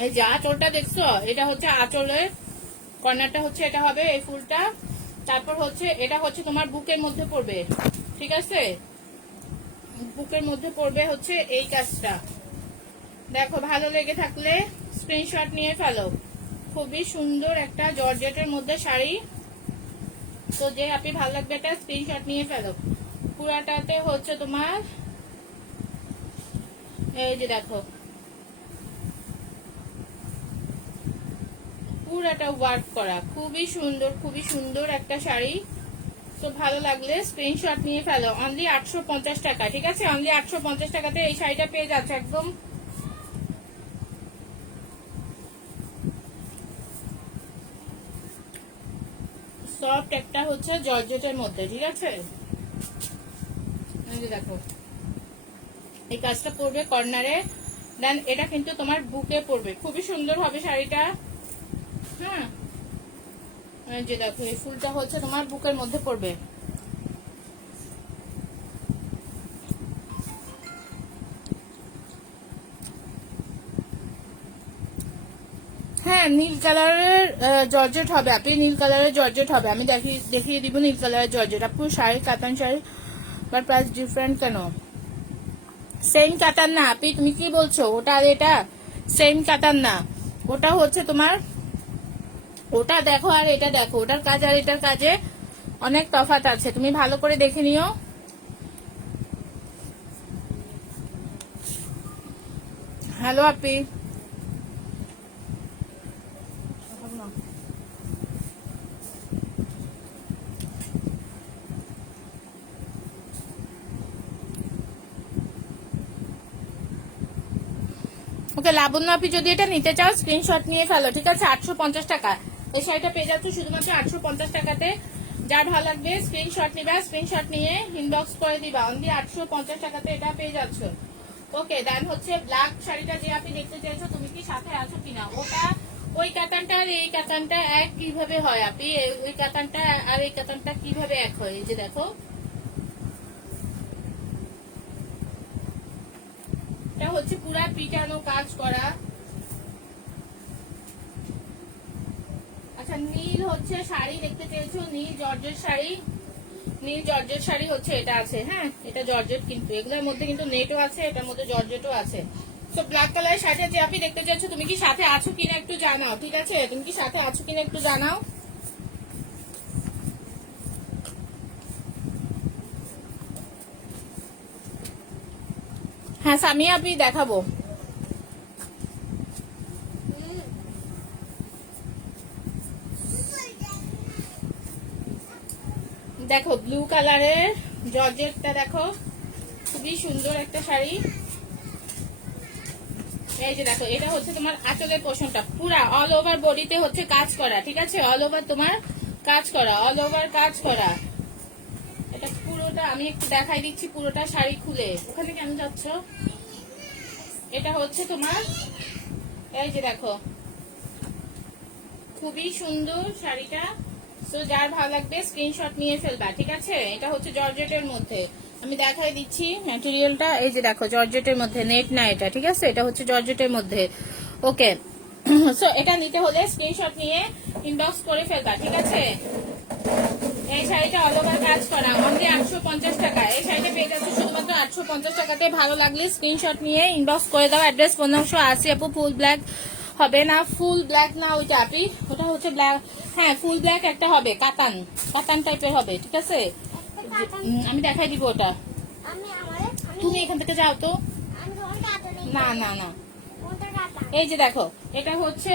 এই যে আঁচলটা দেখছো, এটা হচ্ছে আঁচলের কর্নারটা হচ্ছে এটা হবে এই ফুলটা। তারপর হচ্ছে এটা হচ্ছে তোমার বুকের মধ্যে পড়বে, ঠিক আছে। বুকের মধ্যে পড়বে হচ্ছে এই কাজটা। দেখো ভালো লেগে থাকলে স্ক্রিনশট নিয়ে ফেলো। খুবই সুন্দর একটা জর্জেটের মধ্যে শাড়ি। তো যে আপনি ভালো লাগবে এটা স্ক্রিনশট নিয়ে ফেলো। পুরাটাতে হচ্ছে তোমার এই যে দেখো পুরাটা ওয়ার্ক করা, খুবই সুন্দর, খুবই সুন্দর একটা শাড়ি। তো ভালো লাগলে স্ক্রিনশট নিয়ে ফেলো। অনলি 850 টাকা, ঠিক আছে। অনলি 850 টাকাতে এই শাড়িটা পেয়ে যাচ্ছে, একদম সফট একটা হচ্ছে জর্জেটের মধ্যে, ঠিক আছে। এই যে দেখো এই কাজটা পড়বে কর্নারে, দেন এটা কিন্তু তোমার বুকে পড়বে, খুবই সুন্দর হবে শাড়িটা। হ্যাঁ এই যে দেখো এই ফুলটা হচ্ছে তোমার বুকের মধ্যে পড়বে। হ্যাঁ নীল কালারের জর্জেট হবে, আপনি নীল কালারের জর্জেট হবে। আমি দেখিয়ে দিব নীল কালারের জর্জেট। আপু শাড়ি কাতান শাড়ি বাট প্রাইস ডিফারেন্ট কেন? সেম কাতান না আপনি, তুমি কি বলছো? ওটা আর এটা সেম কাতান না, ওটা হচ্ছে তোমার, ওটা দেখো আর এটা দেখো, ওটার কাজ আর এটার কাজে অনেক তফাৎ আছে, তুমি ভালো করে দেখে নিও। হ্যালো আপি, ওকে লাবণ্য আপনি যদি এটা নিতে চাও স্ক্রিনশট নিয়ে ফেলো, ঠিক আছে। 850 টাকা এই শাড়িটা পেয়ে যাচ্ছ শুধুমাত্র 850 টাকাতে। যার ভালো লাগবে স্ক্রিনশট নিবা, স্ক্রিনশট নিয়ে ইনবক্স করে দিবা। অনলি 850 টাকাতে এটা পেয়ে যাচ্ছ। ওকে দেন হচ্ছে ব্ল্যাক শাড়িটা যে আপনি দেখতে চাইছো, তুমি কি সাথে আছো কিনা, ওটা ওই কাতানটা আর এই কাতানটা এক কিভাবে হয় আপনি? ওই কাতানটা আর এই কাতানটা কিভাবে এক হয়? এই যে দেখো, এটা হচ্ছে পুরা পিটানো কাজ করা। আচ্ছা, নীল হচ্ছে শাড়ি দেখতে চেয়েছো, নীল জর্জেট শাড়ি। নীল জর্জেট শাড়ি হচ্ছে এটা আছে, হ্যাঁ এটা জর্জেট, কিন্তু এগুলোর মধ্যে কিন্তু নেটও আছে, এটার মধ্যে জর্জেটও আছে। তো ব্ল্যাক কালার শাড়িটা যে আপনি দেখতে চাচ্ছ, তুমি কি সাথে আছো কিনা একটু জানাও, ঠিক আছে? তুমি কি সাথে আছো কিনা একটু জানাও। হ্যাঁ সামিয়া আপনি দেখাবো। দেখো ব্লু কালারের জর্জেটটা দেখো, খুবই সুন্দর একটা শাড়ি। এই যে দেখো, এটা হচ্ছে তোমার আঁচলের পোর্শনটা, পুরা অল ওভার বডিতে হচ্ছে কাজ করা, ঠিক আছে? অল ওভার তোমার কাজ করা, অল ওভার কাজ করা। এটা পুরোটা আমি একটু দেখাই দিচ্ছি, পুরোটা শাড়ি খুলে। ওখানে কেমন যাচ্ছ? এটা হচ্ছে তোমার, এই যে দেখো, খুবই সুন্দর শাড়িটা। তো যার ভালো লাগবে স্ক্রিনশট নিয়ে ফেলবা, ঠিক আছে? এটা হচ্ছে জর্জেটের মধ্যে, আমি দেখাই দিচ্ছি ম্যাটেরিয়ালটা। এই যে দেখো, জর্জেটের মধ্যে, নেট না এটা, ঠিক আছে? এটা হচ্ছে জর্জেটের মধ্যে। ওকে, সো এটা নিতে হলে স্ক্রিনশট নিয়ে ইনবক্স করে ফেলবা, ঠিক আছে? এই শাড়িটা অল ওভার কাজ করা, অনলি 850 টাকা। এই শাড়িটা পেয়ে যাচ্ছে শুধুমাত্র 850 টাকাতে। ভালো লাগলে স্ক্রিনশট নিয়ে ইনবক্স করে দাও। অ্যাড্রেস 1580 আপু। ফুল ব্ল্যাক হবে না, ফুল ব্ল্যাক না ওইটা আপি, ওটা হচ্ছে ব্ল্যাক। হ্যাঁ ফুল ব্ল্যাক একটা হবে, কাতান, কাতান টাইপের হবে, ঠিক আছে? আমি দেখাই দিব ওটা। তুমি এখান থেকে যাও তো। না না না, এই যে দেখো, এটা হচ্ছে,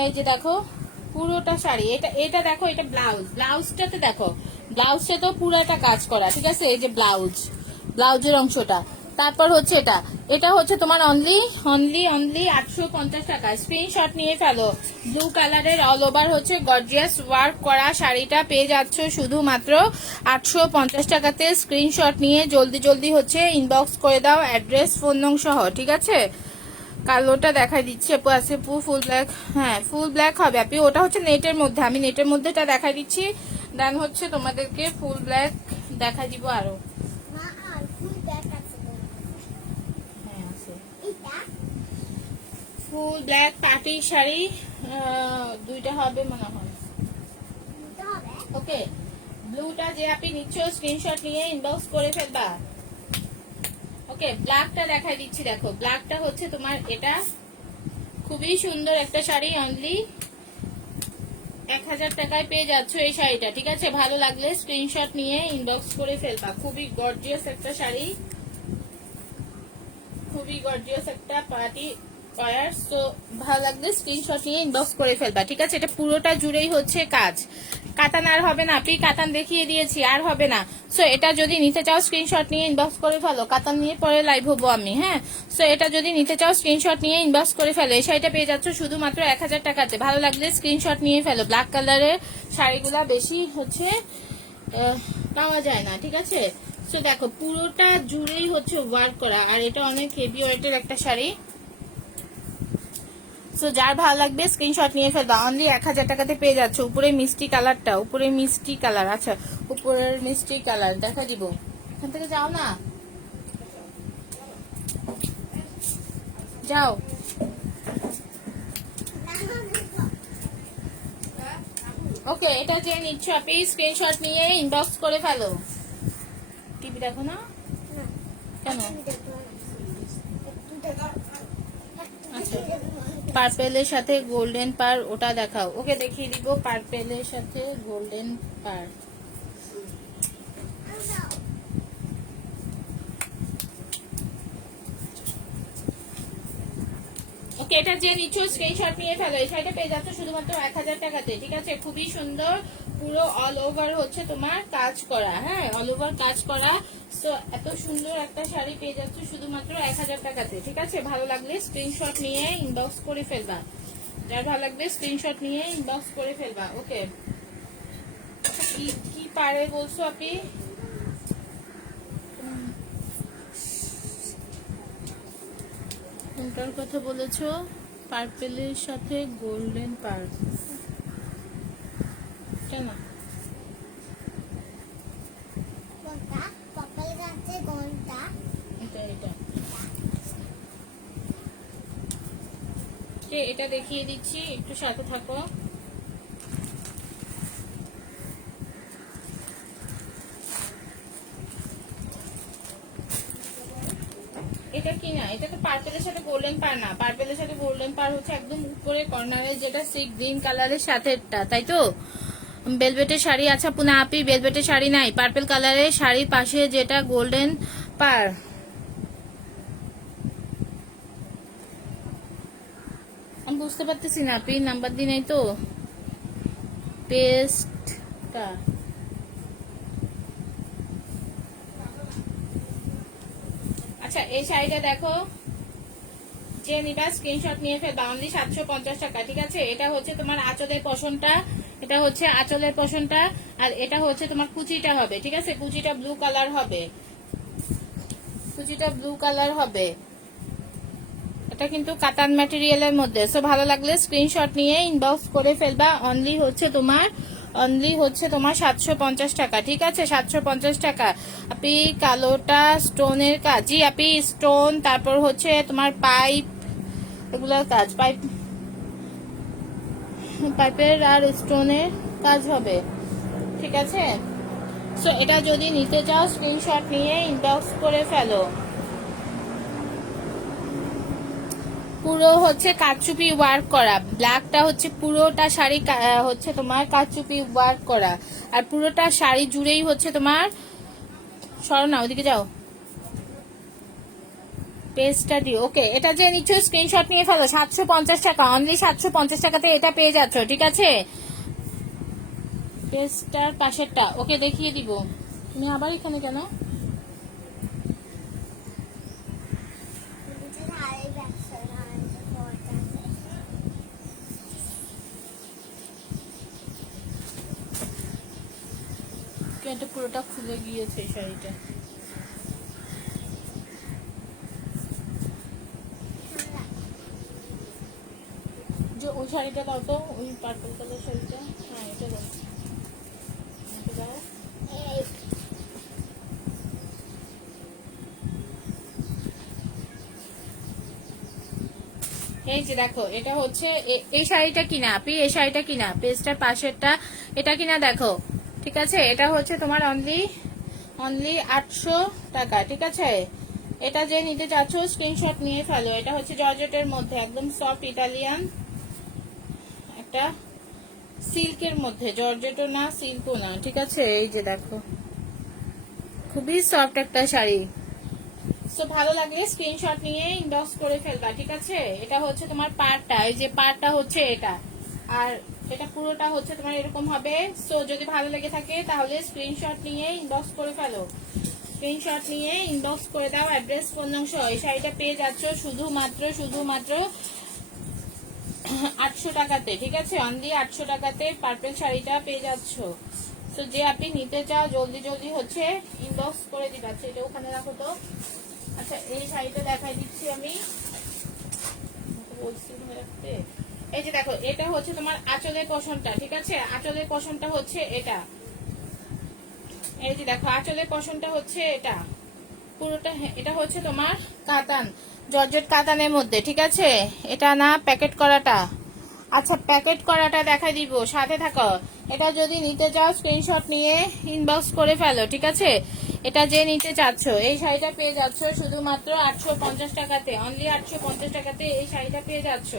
এই যে দেখো পুরোটা শাড়ি। এটা এটা দেখো, এটা ব্লাউজ, ব্লাউজটাতে দেখো, ব্লাউজটা তো পুরোটা কাজ করা, ঠিক আছে? এই যে ব্লাউজ, ব্লাউজের অংশটা। তারপর হচ্ছে এটা, এটা হচ্ছে তোমার অনলি অনলি অনলি 850 টাকা। স্ক্রিনশট নিয়ে ফেলো। ব্লু কালারের অল ওভার হচ্ছে গর্জিয়াস ওয়ার্ক করা শাড়িটা পেয়ে যাচ্ছ শুধুমাত্র 850 টাকাতে। স্ক্রিনশট নিয়ে জলদি জলদি হচ্ছে ইনবক্স করে দাও, অ্যাড্রেস ফোন নং সহ, ঠিক আছে? কালোটা দেখাই দিচ্ছি আপু, আছে আপু ফুল ব্ল্যাক। হ্যাঁ ফুল ব্ল্যাক হবে আপনি, ওটা হচ্ছে নেটের মধ্যে, আমি নেটের মধ্যেটা দেখাই দিচ্ছি। দেন হচ্ছে তোমাদেরকে ফুল ব্ল্যাক দেখাই দিব আরো। হ্যাঁ আছে ফুল ব্ল্যাক পার্টি শাড়ি, দুইটা হবে মনে হয়। ওকে, ব্লুটা যে আপনি নিচ্ছ স্ক্রিনশট নিয়ে ইনবক্স করে ফেলবা। ওকে, ব্ল্যাকটা দেখাই দিচ্ছি, দেখো ব্ল্যাকটা হচ্ছে তোমার এটা, খুবই সুন্দর একটা শাড়ি, অনলি 1000 টাকায় পেয়ে যাচ্ছ এই শাড়িটা, ঠিক আছে? ভালো লাগলে স্ক্রিনশট নিয়ে ইনবক্স করে ফেলবা। খুবই গর্জিয়াস একটা শাড়ি, খুবই গর্জিয়াস একটা পার্টি ওয়্যার। সো ভালো লাগলে স্ক্রিনশট নিয়ে ইনবক্স করে ফেলবা, ঠিক আছে? এটা পুরোটা জুড়েই হচ্ছে কাজ, কাতান আর হবে না আপনি, কাতান দেখিয়ে দিয়েছি, আর হবে না। সো এটা যদি নিতে চাও স্ক্রিনশট নিয়ে ইনবক্স করে ফেলো, কাতান নিয়ে পরে লাইভ হবো আমি, হ্যাঁ? সো এটা যদি নিতে চাও স্ক্রিনশট নিয়ে ইনবক্স করে ফেলো। এই শাড়িটা পেয়ে যাচ্ছ শুধুমাত্র 1000 টাকাতে। ভালো লাগলে স্ক্রিনশট নিয়ে ফেলো। ব্ল্যাক কালারের শাড়িগুলা বেশি হচ্ছে পাওয়া যায় না, ঠিক আছে? সো দেখো পুরোটা জুড়েই হচ্ছে ওয়ার্ক করা, আর এটা অনেক হেভি ওয়েটের একটা শাড়ি। সো যার ভালো লাগবে স্ক্রিনশট নিয়ে ফেলবা। অনলি 1000 টাকাতে পেয়ে যাচ্ছে। উপরে মিষ্টি কালারটা, উপরে মিষ্টি কালার, আচ্ছা উপরের মিষ্টি কালার দেখা দিব। এখান থেকে যাও না, যাও। ওকে, এটা যে নিচ্ছ আপনি স্ক্রিনশট নিয়ে ইনবক্স করে ফেলো। টিভি দেখো না কেন? আচ্ছা, পার্পেলের সাথে গোল্ডেন পার ওটা দেখাও। ওকে দেখিয়ে দিব পার্পেলের সাথে গোল্ডেন পার। ওকে, এটা যে নিচ্ছ স্ক্রিনশট নিয়ে ফেলো। এই শাড়িটা পেয়ে যাচ্ছে শুধুমাত্র 1000 টাকাতে, ঠিক আছে? খুবই সুন্দর, পুরো অল ওভার হচ্ছে তোমার কাজ করা, হ্যাঁ অল ওভার কাজ করা। সো এত সুন্দর একটা শাড়ি পেয়ে যাচ্ছে শুধুমাত্র 1000 টাকাতে, ঠিক আছে? ভালো লাগলে স্ক্রিনশট নিয়ে ইনবক্স করে ফেলবা। যার ভালো লাগবে স্ক্রিনশট নিয়ে ইনবক্স করে ফেলবা। ওকে, কি কি পারে বলছো আপনি? কোনটার কথা বলেছো? পার্পেলের সাথে গোল্ডেন পার, এটা না, কোনটা পার্পল আছে কোনটা? এটা এটা এটা দেখিয়ে দিচ্ছি, একটু সাথে থাকো। এটা কি না, এটা তো পার্পেলের সাথে গোল্ডেন পার না, পার্পেলের সাথে গোল্ডেন পার হচ্ছে একদম উপরে কর্নারে যেটা সি গ্রিন কালারের সাথেটা, তাই তো? বেলভেটের শাড়ি, আচ্ছা পুনা আপি বেলভেটের শাড়ি নাই, পার্পেল কালারের শাড়ির পাশে যেটা গোল্ডেন পার। আমি বুঝতে পারতেছি না আপনি নাম্বার দিই নাই তো। পেস্টটা আচ্ছা, এই শাড়িটা দেখো, যে নিবা স্ক্রিনশট নিয়ে ফেলবা, অনলি 750 টাকা, ঠিক আছে? এটা হচ্ছে তোমার আঁচলের পশনটা, এটা হচ্ছে আঁচলের পশনটা, আর এটা হচ্ছে তোমার কুচিটা হবে, ঠিক আছে? কুচিটা ব্লু কালার হবে, কুচিটা ব্লু কালার হবে। এটা কিন্তু কাতান ম্যাটেরিয়ালের মধ্যে। সো ভালো লাগলে স্ক্রিনশট নিয়ে ইনবক্স করে ফেলবা। অনলি হচ্ছে তোমার 750 টাকা, ঠিক আছে? 750 টাকা। আপনি কালোটা স্টোনের কাজ, জি আপনি স্টোন, তারপর হচ্ছে তোমার পাইপ, এগুলোর কাজ, পাইপের আর স্টোনের কাজ হবে, ঠিক আছে? সো এটা যদি নিতে চাও স্ক্রিনশট নিয়ে ইনবক্স করে ফেলো। পুরো হচ্ছে কারচুপি ওয়ার্ক করা, ব্ল্যাকটা হচ্ছে পুরোটা শাড়ি হচ্ছে তোমার কারচুপি ওয়ার্ক করা, আর পুরোটা শাড়ি জুড়েই হচ্ছে তোমার, সরো না ওদিকে যাও, পেজটা দিও। ওকে, এটা যে নিচ্ছ স্ক্রিনশট নিয়ে ফেলো। 750 টাকা, অনলি 750 টাকাতে এটা পেয়ে যাচ্ছ, ঠিক আছে? পেজটার পাশেরটা ওকে দেখিয়ে দিব। তুমি আবার এখানে কেন? এটা পুরোটা খুলে গিয়েছে শাড়িটা। যে ওই শাড়িটা দাও তো, ওই পার্পল কালার শাড়িটা, হ্যাঁ এটা দাও, এটা দাও। এই যে দেখো, এটা হচ্ছে এই শাড়িটা কিনা আপনি, এই শাড়িটা কিনা, পেজটার পাশেরটা এটা কিনা দেখো, ঠিক আছে? এটা হচ্ছে তোমার অনলি 800 টাকা, ঠিক আছে? এটা যে নিতে চাচ্ছ স্ক্রিনশট নিয়ে ফেলো। এটা হচ্ছে জর্জেটের মধ্যে একদম সফট ইটালিয়ান একটা, সিল্কের মধ্যে, জর্জেটও না সিল্কও না, ঠিক আছে? এই যে দেখো, খুবই সফট একটা শাড়ি। সো ভালো লাগলে স্ক্রিনশট নিয়ে ইনবক্স করে ফেলবা, ঠিক আছে? এটা হচ্ছে তোমার পার্টটা, এই যে পার্টটা হচ্ছে এটা, আর এটা পুরোটা হচ্ছে তোমার এরকম হবে। সো যদি ভালো লেগে থাকে তাহলে স্ক্রিনশট নিয়ে ইনবক্স করে ফেলো, স্ক্রিনশট নিয়ে ইনবক্স করে দাও, অ্যাড্রেস ফোন নম্বর সহ। এই শাড়িটা পেয়ে যাচ্ছ শুধুমাত্র 800 টাকাতে, ঠিক আছে? অনলি 800 টাকাতে পার্পেল শাড়িটা পেয়ে যাচ্ছ। তো যে আপনি নিতে চাও জলদি হচ্ছে ইনবক্স করে দিবা। আচ্ছা এটা ওখানে রাখো তো। আচ্ছা এই শাড়িটা দেখাই দিচ্ছি আমি, বলছি রাখতে। এই যে দেখো, এটা হচ্ছে তোমার আঁচলের পশনটা, ঠিক আছে? আঁচলের পশনটা হচ্ছে এটা, এই যে দেখো আঁচলের পশনটা হচ্ছে এটা পুরোটা, এটা হচ্ছে তোমার কাতান, জর্জেট কাতানের মধ্যে, ঠিক আছে? এটা না প্যাকেট করাটা। আচ্ছা প্যাকেট করাটা দেখাই দিব, সাথে থাকো। এটা যদি নিতে চাও স্ক্রিনশট নিয়ে ইনবক্স করে ফেলো, ঠিক আছে? এটা যে নিতে চাচ্ছ এই শাড়িটা পেয়ে যাচ্ছ শুধুমাত্র 850 টাকাতে, অনলি 850 টাকাতে এই শাড়িটা পেয়ে যাচ্ছ।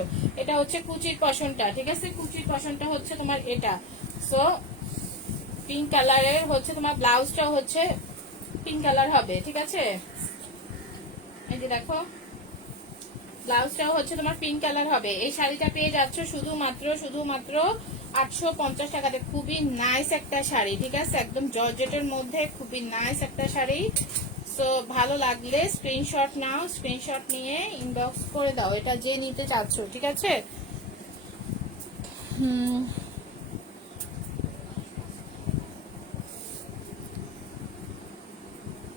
এটা হচ্ছে কুচির পশনটা, ঠিক আছে? কুচির পশনটা হচ্ছে তোমার এটা। সো পিঙ্ক কালারের হচ্ছে তোমার ব্লাউজটা হচ্ছে পিঙ্ক কালার হবে, ঠিক আছে? এই যে দেখো, ব্লাউজটাও হচ্ছে তোমার পিঙ্ক কালার হবে। এই শাড়িটা পেয়ে যাচ্ছ শুধুমাত্র 850 টাকাতে। খুবই নাইস একটা শাড়ি, ঠিক আছে? একদম জর্জেটের মধ্যে খুবই নাইস একটা শাড়ি। সো ভালো লাগলে স্ক্রিনশট নাও, স্ক্রিনশট নিয়ে ইনবক্স করে দাও এটা যে নিতে চাচ্ছ, ঠিক আছে?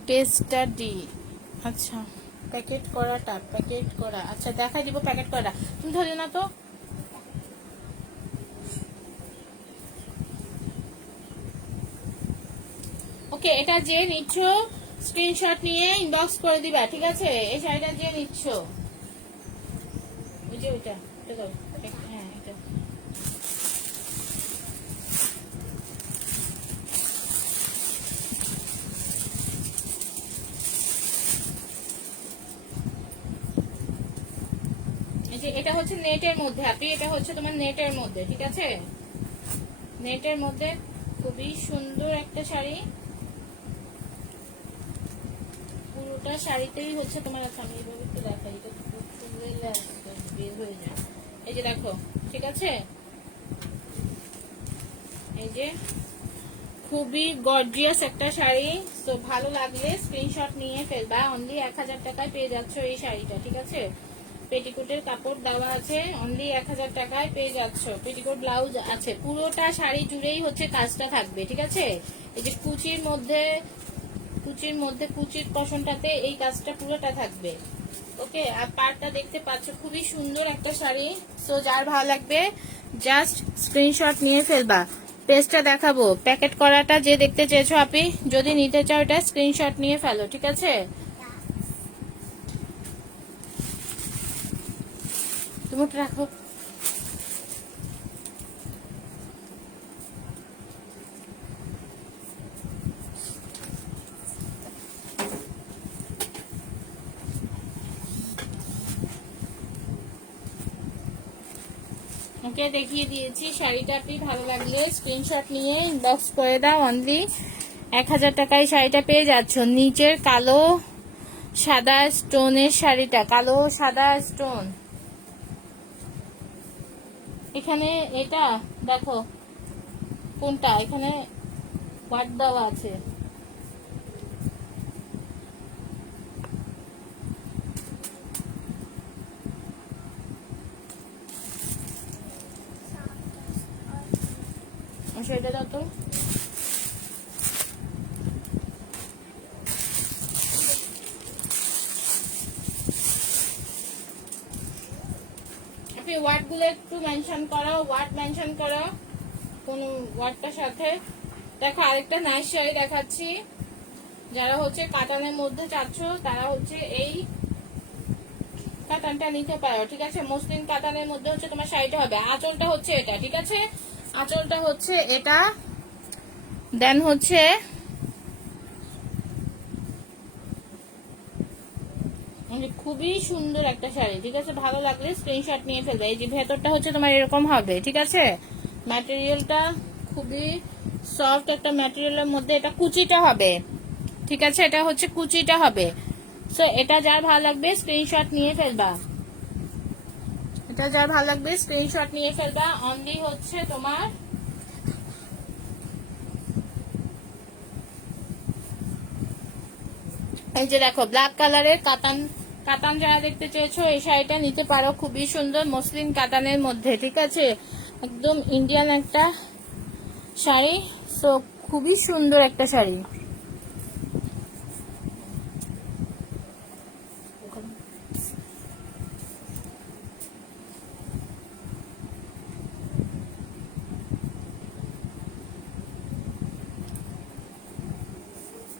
পেজটা ডি, আচ্ছা প্যাকেট করাটা, প্যাকেট করা, আচ্ছা দেখাই দিব প্যাকেট করা। তুমি ধরো না তো। ওকে, এটা যে নিচ্ছ স্ক্রিনশট নিয়ে ইনবক্স করে দিবা, ঠিক আছে? এই শাড়িটা যে নিচ্ছ, ওই যে ওইটা, এটা দাও। হ্যাঁ এটা এই যে, এটা হচ্ছে নেটের মধ্যে আপনি, এটা হচ্ছে তোমার নেটের মধ্যে, ঠিক আছে? নেটের মধ্যে খুবই সুন্দর একটা শাড়ি। পুরোটা শাড়িতেই হচ্ছে তোমার, আমি এইভাবে একটু দেখাই, এটা খুলে বের হয়ে যায়। এই যে দেখো, ঠিক আছে? এই যে খুবই গর্জিয়াস একটা শাড়ি। তো ভালো লাগলে স্ক্রিনশট নিয়ে ফেলবা। অনলি 1000 টাকায় পেয়ে যাচ্ছ এই শাড়িটা, ঠিক আছে? পেটিকোটের কাপড় দেওয়া আছে, অনলি 1000 টাকায় পেয়ে যাচ্ছ। পেটিকোট ব্লাউজ আছে, পুরোটা শাড়ি জুড়েই হচ্ছে কাজটা থাকবে, ঠিক আছে? এই যে কুচির মধ্যে কুচির পশনটাতে এই কাজটা পুরোটা থাকবে। ওকে, আর পাড়টা দেখতে পাচ্ছ, খুবই সুন্দর একটা শাড়ি। সো যার ভালো লাগবে জাস্ট স্ক্রিনশট নিয়ে ফেলবা। পেজটা দেখাবো, প্যাকেট করাটা যে দেখতে চেয়েছো আপনি, যদি নিতে চাও এটা স্ক্রিনশট নিয়ে ফেলো, ঠিক আছে? তুমি ওটা রাখো। ওকে, দেখিয়ে দিয়েছি শাড়িটা। আপনি ভালো লাগলে স্ক্রিনশট নিয়ে ইনবক্স করে দাও। অনলি 1000 টাকায় শাড়িটা পেয়ে যাচ্ছ। নিচের কালো সাদা স্টোনের শাড়িটা, কালো সাদা স্টোন। এখানে এটা দেখো কোনটা, এখানে ওয়াট দেওয়া আছে। সেটা দাও তো। আপনি ওয়ার্ড গুলো একটু মেনশন করো, ওয়ার্ড মেনশন করো কোন ওয়ার্ডটার সাথে। দেখো আরেকটা নাইস শাড়ি দেখাচ্ছি। যারা হচ্ছে কাতানের মধ্যে চাচ্ছ তারা হচ্ছে এই কাতানটা নিতে পারো, ঠিক আছে? মসলিন কাতানের মধ্যে হচ্ছে তোমার শাড়িটা হবে। আঁচলটা হচ্ছে এটা, ঠিক আছে? আঁচলটা হচ্ছে এটা, দেন হচ্ছে খুবই সুন্দর একটা শাড়ি, ঠিক আছে? ভালো লাগলে স্ক্রিনশট নিয়ে ফেলবে। এই যে ভেতরটা হচ্ছে তোমার এরকম হবে, ঠিক আছে? ম্যাটেরিয়ালটা খুবই সফট একটা ম্যাটেরিয়ালের মধ্যে, এটা কুচিটা হবে, ঠিক আছে? এটা হচ্ছে কুচিটা হবে। সো এটা যার ভালো লাগবে স্ক্রিনশট নিয়ে ফেলবা। এটা যার ভালো লাগবে স্ক্রিনশট নিয়ে ফেলবা। অনলি হচ্ছে তোমার এই যে দেখো ব্ল্যাক কালারের কাতান, কাতান যারা দেখতে চেয়েছো এই শাড়িটা নিতে পারো। খুবই সুন্দর মসলিন কাতানের মধ্যে, ঠিক আছে? একদম ইন্ডিয়ান একটা শাড়ি। সো খুবই সুন্দর একটা শাড়ি।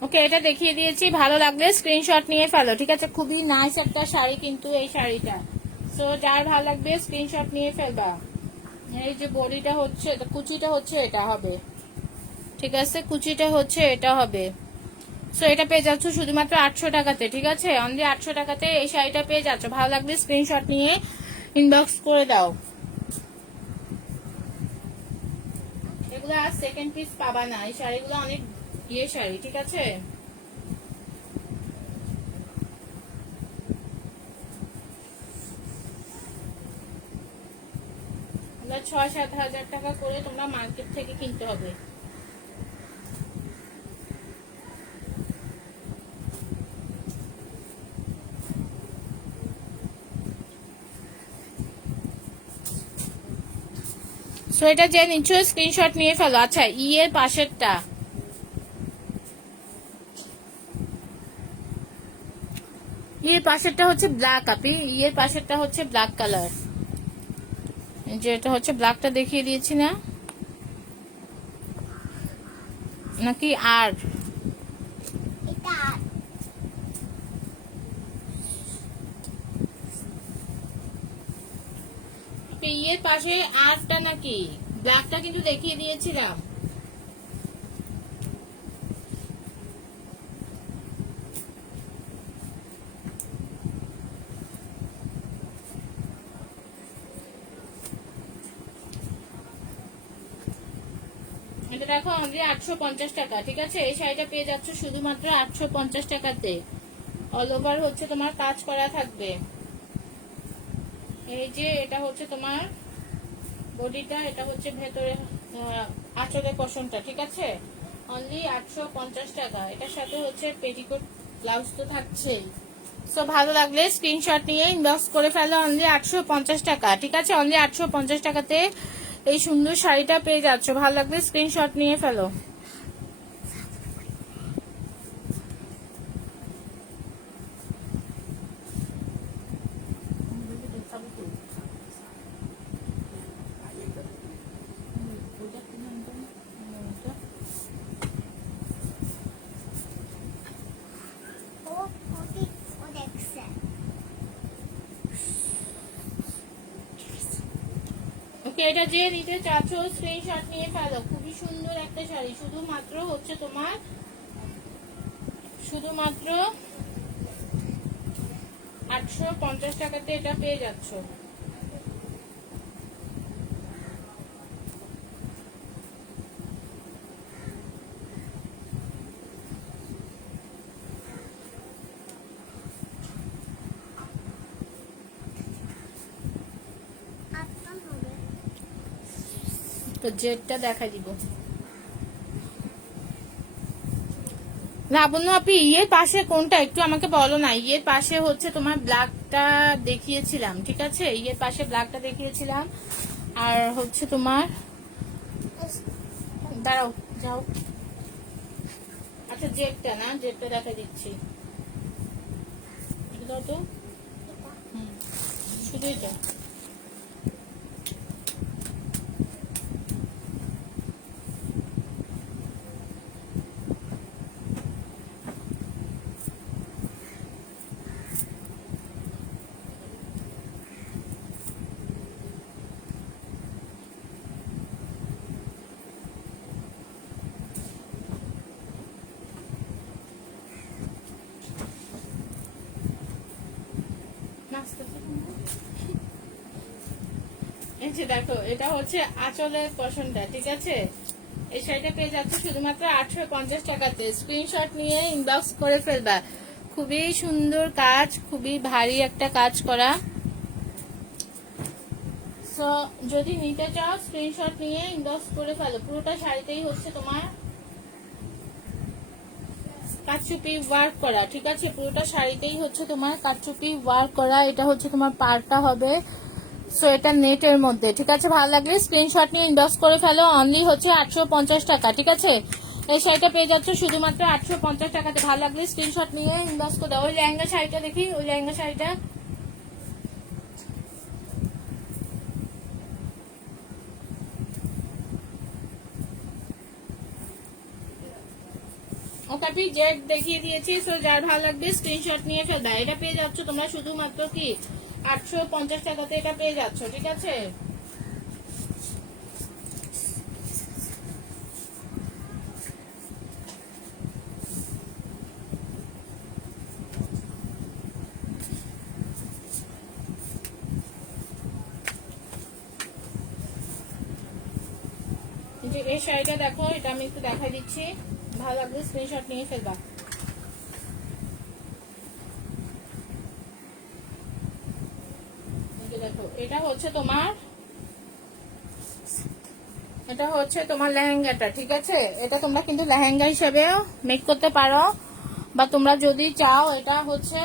ওকে, এটা দেখিয়ে দিয়েছি, ভালো লাগলে স্ক্রিনশট নিয়ে ফেলো, ঠিক আছে? খুবই নাইস একটা শাড়ি কিন্তু এই শাড়িটা। সো যার ভালো লাগবে স্ক্রিনশট নিয়ে ফেলবা। এই যে বডিটা হচ্ছে, কুচিটা হচ্ছে এটা হবে, ঠিক আছে? কুচিটা হচ্ছে এটা হবে। সো এটা পেয়ে যাচ্ছ শুধুমাত্র 800 টাকাতে, ঠিক আছে? অনলি 800 টাকাতে এই শাড়িটা পেয়ে যাচ্ছ। ভালো লাগলে স্ক্রিনশট নিয়ে ইনবক্স করে দাও। এগুলো আর সেকেন্ড পিস পাবা না, এই শাড়িগুলো অনেক ইয়ে শাড়ি, ঠিক আছে? আমরা 6-7 হাজার টাকা করে তোমরা মার্কেট থেকে কিনতে হবে। সো এটা যে নিচ্ছ স্ক্রিনশট নিয়ে ফেলো। আচ্ছা, এর পাশেরটা, ইয়ের পাশেরটা হচ্ছে ব্ল্যাক, আপনি ইয়ের পাশেরটা হচ্ছে ব্ল্যাক কালার, যেটা হচ্ছে ব্ল্যাকটা দেখিয়ে দিয়েছি না নাকি? আর এটা ইয়ের পাশে আরটা নাকি? ব্ল্যাকটা কিন্তু দেখিয়ে দিয়েছিলাম। এটা দেখো অনলি 850 টাকা, ঠিক আছে? এই শাড়িটা পেয়ে যাচ্ছ শুধুমাত্র 850 টাকাতে। অল ওভার হচ্ছে তোমার কাজ করা থাকবে। এই যে এটা হচ্ছে তোমার বডিটা, এটা হচ্ছে ভেতরে আঁচলের পশমটা, ঠিক আছে? অনলি 850 টাকা। এটার সাথে হচ্ছে পেটিকোট ব্লাউজ তো থাকছেই। সো ভালো লাগলে স্ক্রিনশট নিয়ে ইনবক্স করে ফেলো। অনলি 850 টাকা, ঠিক আছে? অনলি 850 টাকাতে এই সুন্দর শাড়িটা পেয়ে যাচ্ছ। ভালো লাগলে স্ক্রিনশট নিয়ে ফেলো। ও ওকে ও দেখছে। ওকে, এটা যে নিতে চাচ্ছ স্ক্রিনশট নিয়ে ফেলো। খুবই সুন্দর একটা শাড়ি, শুধুমাত্র হচ্ছে তোমার শুধুমাত্র 850 টাকাতে এটা পেয়ে যাচ্ছ। আপন হবে। তো জেডটা দেখা দিব। লাবণ্য আপনি ইয়ের পাশে কোনটা একটু আমাকে বলো না। ইয়ের পাশে হচ্ছে তোমার ব্ল্যাকটা দেখিয়েছিলাম, ঠিক আছে? ইয়ের পাশে ব্ল্যাকটা দেখিয়েছিলাম, আর হচ্ছে তোমার দাঁড়াও যাও। আচ্ছা জেডটা না, জেডটা দেখা দিচ্ছি। এটা দাও তো। হুম, শুধু এটা। এই যে দেখো, এটা হচ্ছে আঁচলের পশমটা, ঠিক আছে? এই শাড়িটা পেয়ে যাচ্ছে শুধুমাত্র 850 টাকাতে। স্ক্রিনশট নিয়ে ইনবক্স করে ফেলবা। খুবই সুন্দর কাজ, খুবই ভারী একটা কাজ করা। সো যদি নিতে চাও স্ক্রিনশট নিয়ে ইনবক্স করে ফেলো। পুরোটা শাড়িতেই হচ্ছে তোমার কাটচুপি ওয়ার্ক করা, ঠিক আছে? পুরোটা শাড়িতেই হচ্ছে তোমার কাটচুপি ওয়ার্ক করা। এটা হচ্ছে তোমার পাড়টা হবে। সো এটা নেটের মধ্যে, ঠিক আছে? ভালো লাগলে স্ক্রিনশট নিয়ে ইনবক্স করে ফেলো। অনলি হচ্ছে 850 টাকা, ঠিক আছে? এই শাড়িটা পেয়ে যাচ্ছ শুধুমাত্র 850 টাকাতে। ভালো লাগলে স্ক্রিনশট নিয়ে ইনবক্স করে দাও। ওই লেহেঙ্গা শাড়িটা দেখি, ওই লেহেঙ্গা শাড়িটা। ওটা জেড দেখিয়ে দিয়েছি। সো যার ভালো লাগবে স্ক্রিনশট নিয়ে ফেলবা। এটা পেয়ে যাচ্ছ তোমরা শুধুমাত্র কি 850 টাকাতে এটা পেয়ে যাচ্ছ, ঠিক আছে? যে এই শাড়িটা দেখো, এটা আমি একটু দেখাই দিচ্ছি। ভালো লাগবে স্ক্রিনশট নিয়ে ফেলবা। দেখো এটা হচ্ছে তোমার লেহেঙ্গাটা, ঠিক আছে? এটা তোমরা কিন্তু লেহেঙ্গা হিসেবেও মেক করতে পারো, বা তোমরা যদি চাও এটা হচ্ছে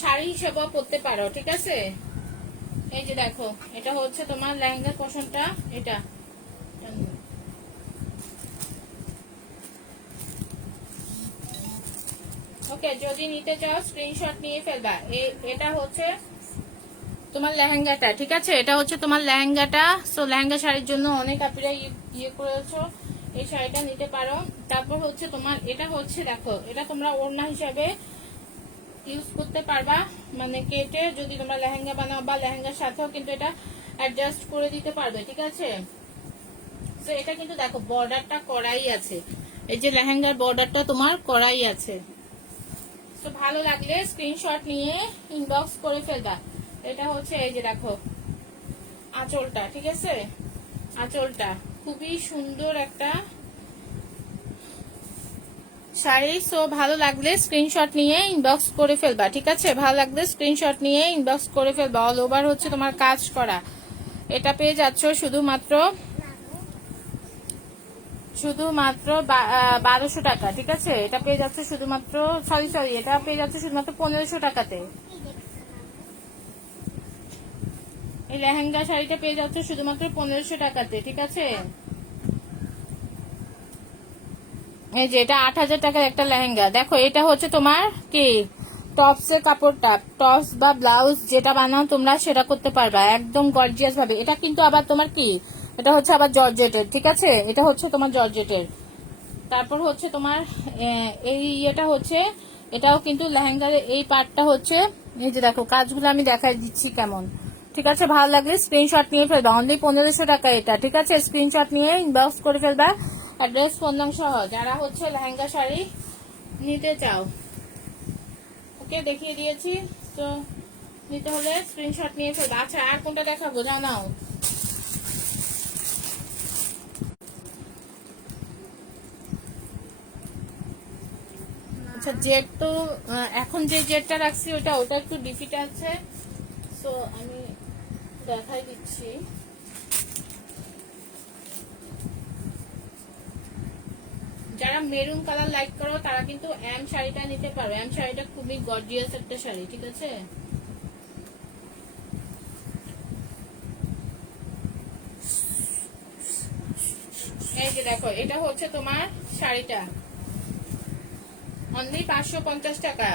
শাড়ি হিসেবেও পরতে পারো, ঠিক আছে? এই যে দেখো, এটা হচ্ছে তোমার লেহেঙ্গার পশনটা। এটা ওকে, যদি নিতে চাও স্ক্রিনশট নিয়ে ফেলবা। এটা হচ্ছে তোমার লেহেঙ্গাটা, ঠিক আছে? এটা হচ্ছে তোমার লেহেঙ্গাটা। সো লেহেঙ্গা শাড়ির জন্য অনেক আপুরা ইয়ে করেছো, এই শাড়িটা নিতে পারো। তারপর হচ্ছে তোমার এটা হচ্ছে দেখো, এটা তোমরা ওড়না হিসাবে ইউজ করতে পারবা, মানে কেটে যদি তোমরা লেহেঙ্গা বানাও বা লেহেঙ্গার সাথেও কিন্তু এটা অ্যাডজাস্ট করে দিতে পারবে, ঠিক আছে? তো এটা কিন্তু দেখো বর্ডারটা করাই আছে, এই যে লেহেঙ্গার বর্ডারটা তোমার করাই আছে। তো ভালো লাগলে স্ক্রিনশট নিয়ে ইনবক্স করে ফেলবা। এটা হচ্ছে এই যে দেখো আঁচলটা, ঠিক আছে? আঁচলটা খুবই সুন্দর একটা শাড়ি। সো ভালো লাগলে স্ক্রিনশট নিয়ে ইনবক্স করে ফেলবা, ঠিক আছে? ভালো লাগলে স্ক্রিনশট নিয়ে ইনবক্স করে ফেলবা। অল ওভার হচ্ছে তোমার কাজ করা। এটা পেয়ে যাচ্ছ শুধুমাত্র 1200 টাকা, ঠিক আছে? এটা পেয়ে যাচ্ছে শুধুমাত্র সরি এটা পেয়ে যাচ্ছে শুধুমাত্র 1500 টাকাতে। এই লেহেঙ্গা শাড়িটা পেয়ে যাচ্ছে শুধুমাত্র 1500 টাকাতে, ঠিক আছে? এই যে এটা 8000 টাকার একটা লেহেঙ্গা। দেখো এটা হচ্ছে তোমার কি টপসের কাপড়টা, টপস বা ব্লাউজ যেটা বানাও তোমরা সেটা করতে পারবা একদম গর্জিয়াস ভাবে। এটা কিন্তু আবার তোমার কি, এটা হচ্ছে আবার জর্জেটের, ঠিক আছে? এটা হচ্ছে তোমার জর্জেটের। তারপর হচ্ছে তোমার এই ইয়েটা হচ্ছে, এটাও কিন্তু লেহেঙ্গার এই পার্টটা হচ্ছে, এই যে দেখো কাজগুলো আমি দেখাই দিচ্ছি কেমন, ঠিক আছে? ভালো লাগলে স্ক্রিনশট নিয়ে ফেলবা। অনলি 1500 টাকা এটা, ঠিক আছে? স্ক্রিনশট নিয়ে ইনবক্স করে ফেলবা, অ্যাড্রেস ফোন নাম সহ, যারা হচ্ছে লেহেঙ্গা শাড়ি নিতে চাও। ওকে, দেখিয়ে দিয়েছি। তো নিতে হলে স্ক্রিনশট নিয়ে ফেলবা। আচ্ছা, আর কোনটা দেখাবো জানাও? আচ্ছা, জেড তো এখন যে জেডটা রাখছি ওটা একটু ডিফিট আছে, সো আমি দেখাই দিচ্ছি। যারা মেরুন কালার লাইক করো তারা কিন্তু এম শাড়িটা নিতে পারো। এম শাড়িটা খুবই গর্জিয়াস একটা শাড়ি, ঠিক আছে? এই যে দেখো এটা হচ্ছে তোমার শাড়িটা, অনলি 550 টাকা,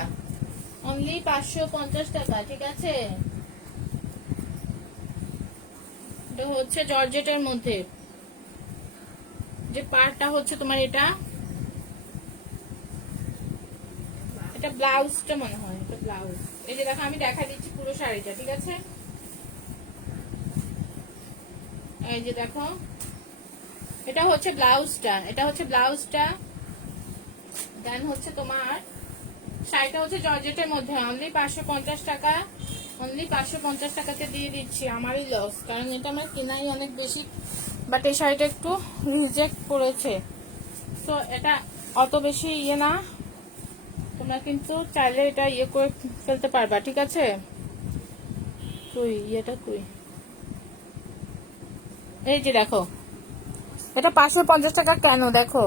অনলি 550 টাকা, ঠিক আছে? এটা হচ্ছে জর্জেটের মধ্যে, যে পার্টটা হচ্ছে তোমার এটা ব্লাউজটা মনে হয়, এটা ব্লাউজ। এই যে দেখো আমি দেখা দিচ্ছি পুরো শাড়িটা, ঠিক আছে? এই যে দেখো এটা হচ্ছে ব্লাউজটা, দেন হচ্ছে তোমার শাড়িটা হচ্ছে জর্জেটের মধ্যে, অনলি 550 টাকা, অনলি 550 টাকাতে দিয়ে দিচ্ছি। আমারই লস, কারণ এটা আমার কেনাই অনেক বেশি, বাট এই শাড়িটা একটু রিজেক্ট করেছে। তো এটা অত বেশি ইয়ে না, তোমরা কিন্তু চাইলে এটা ইয়ে করে ফেলতে পারবা, ঠিক আছে? এই যে দেখো এটা 550 টাকা কেন, দেখো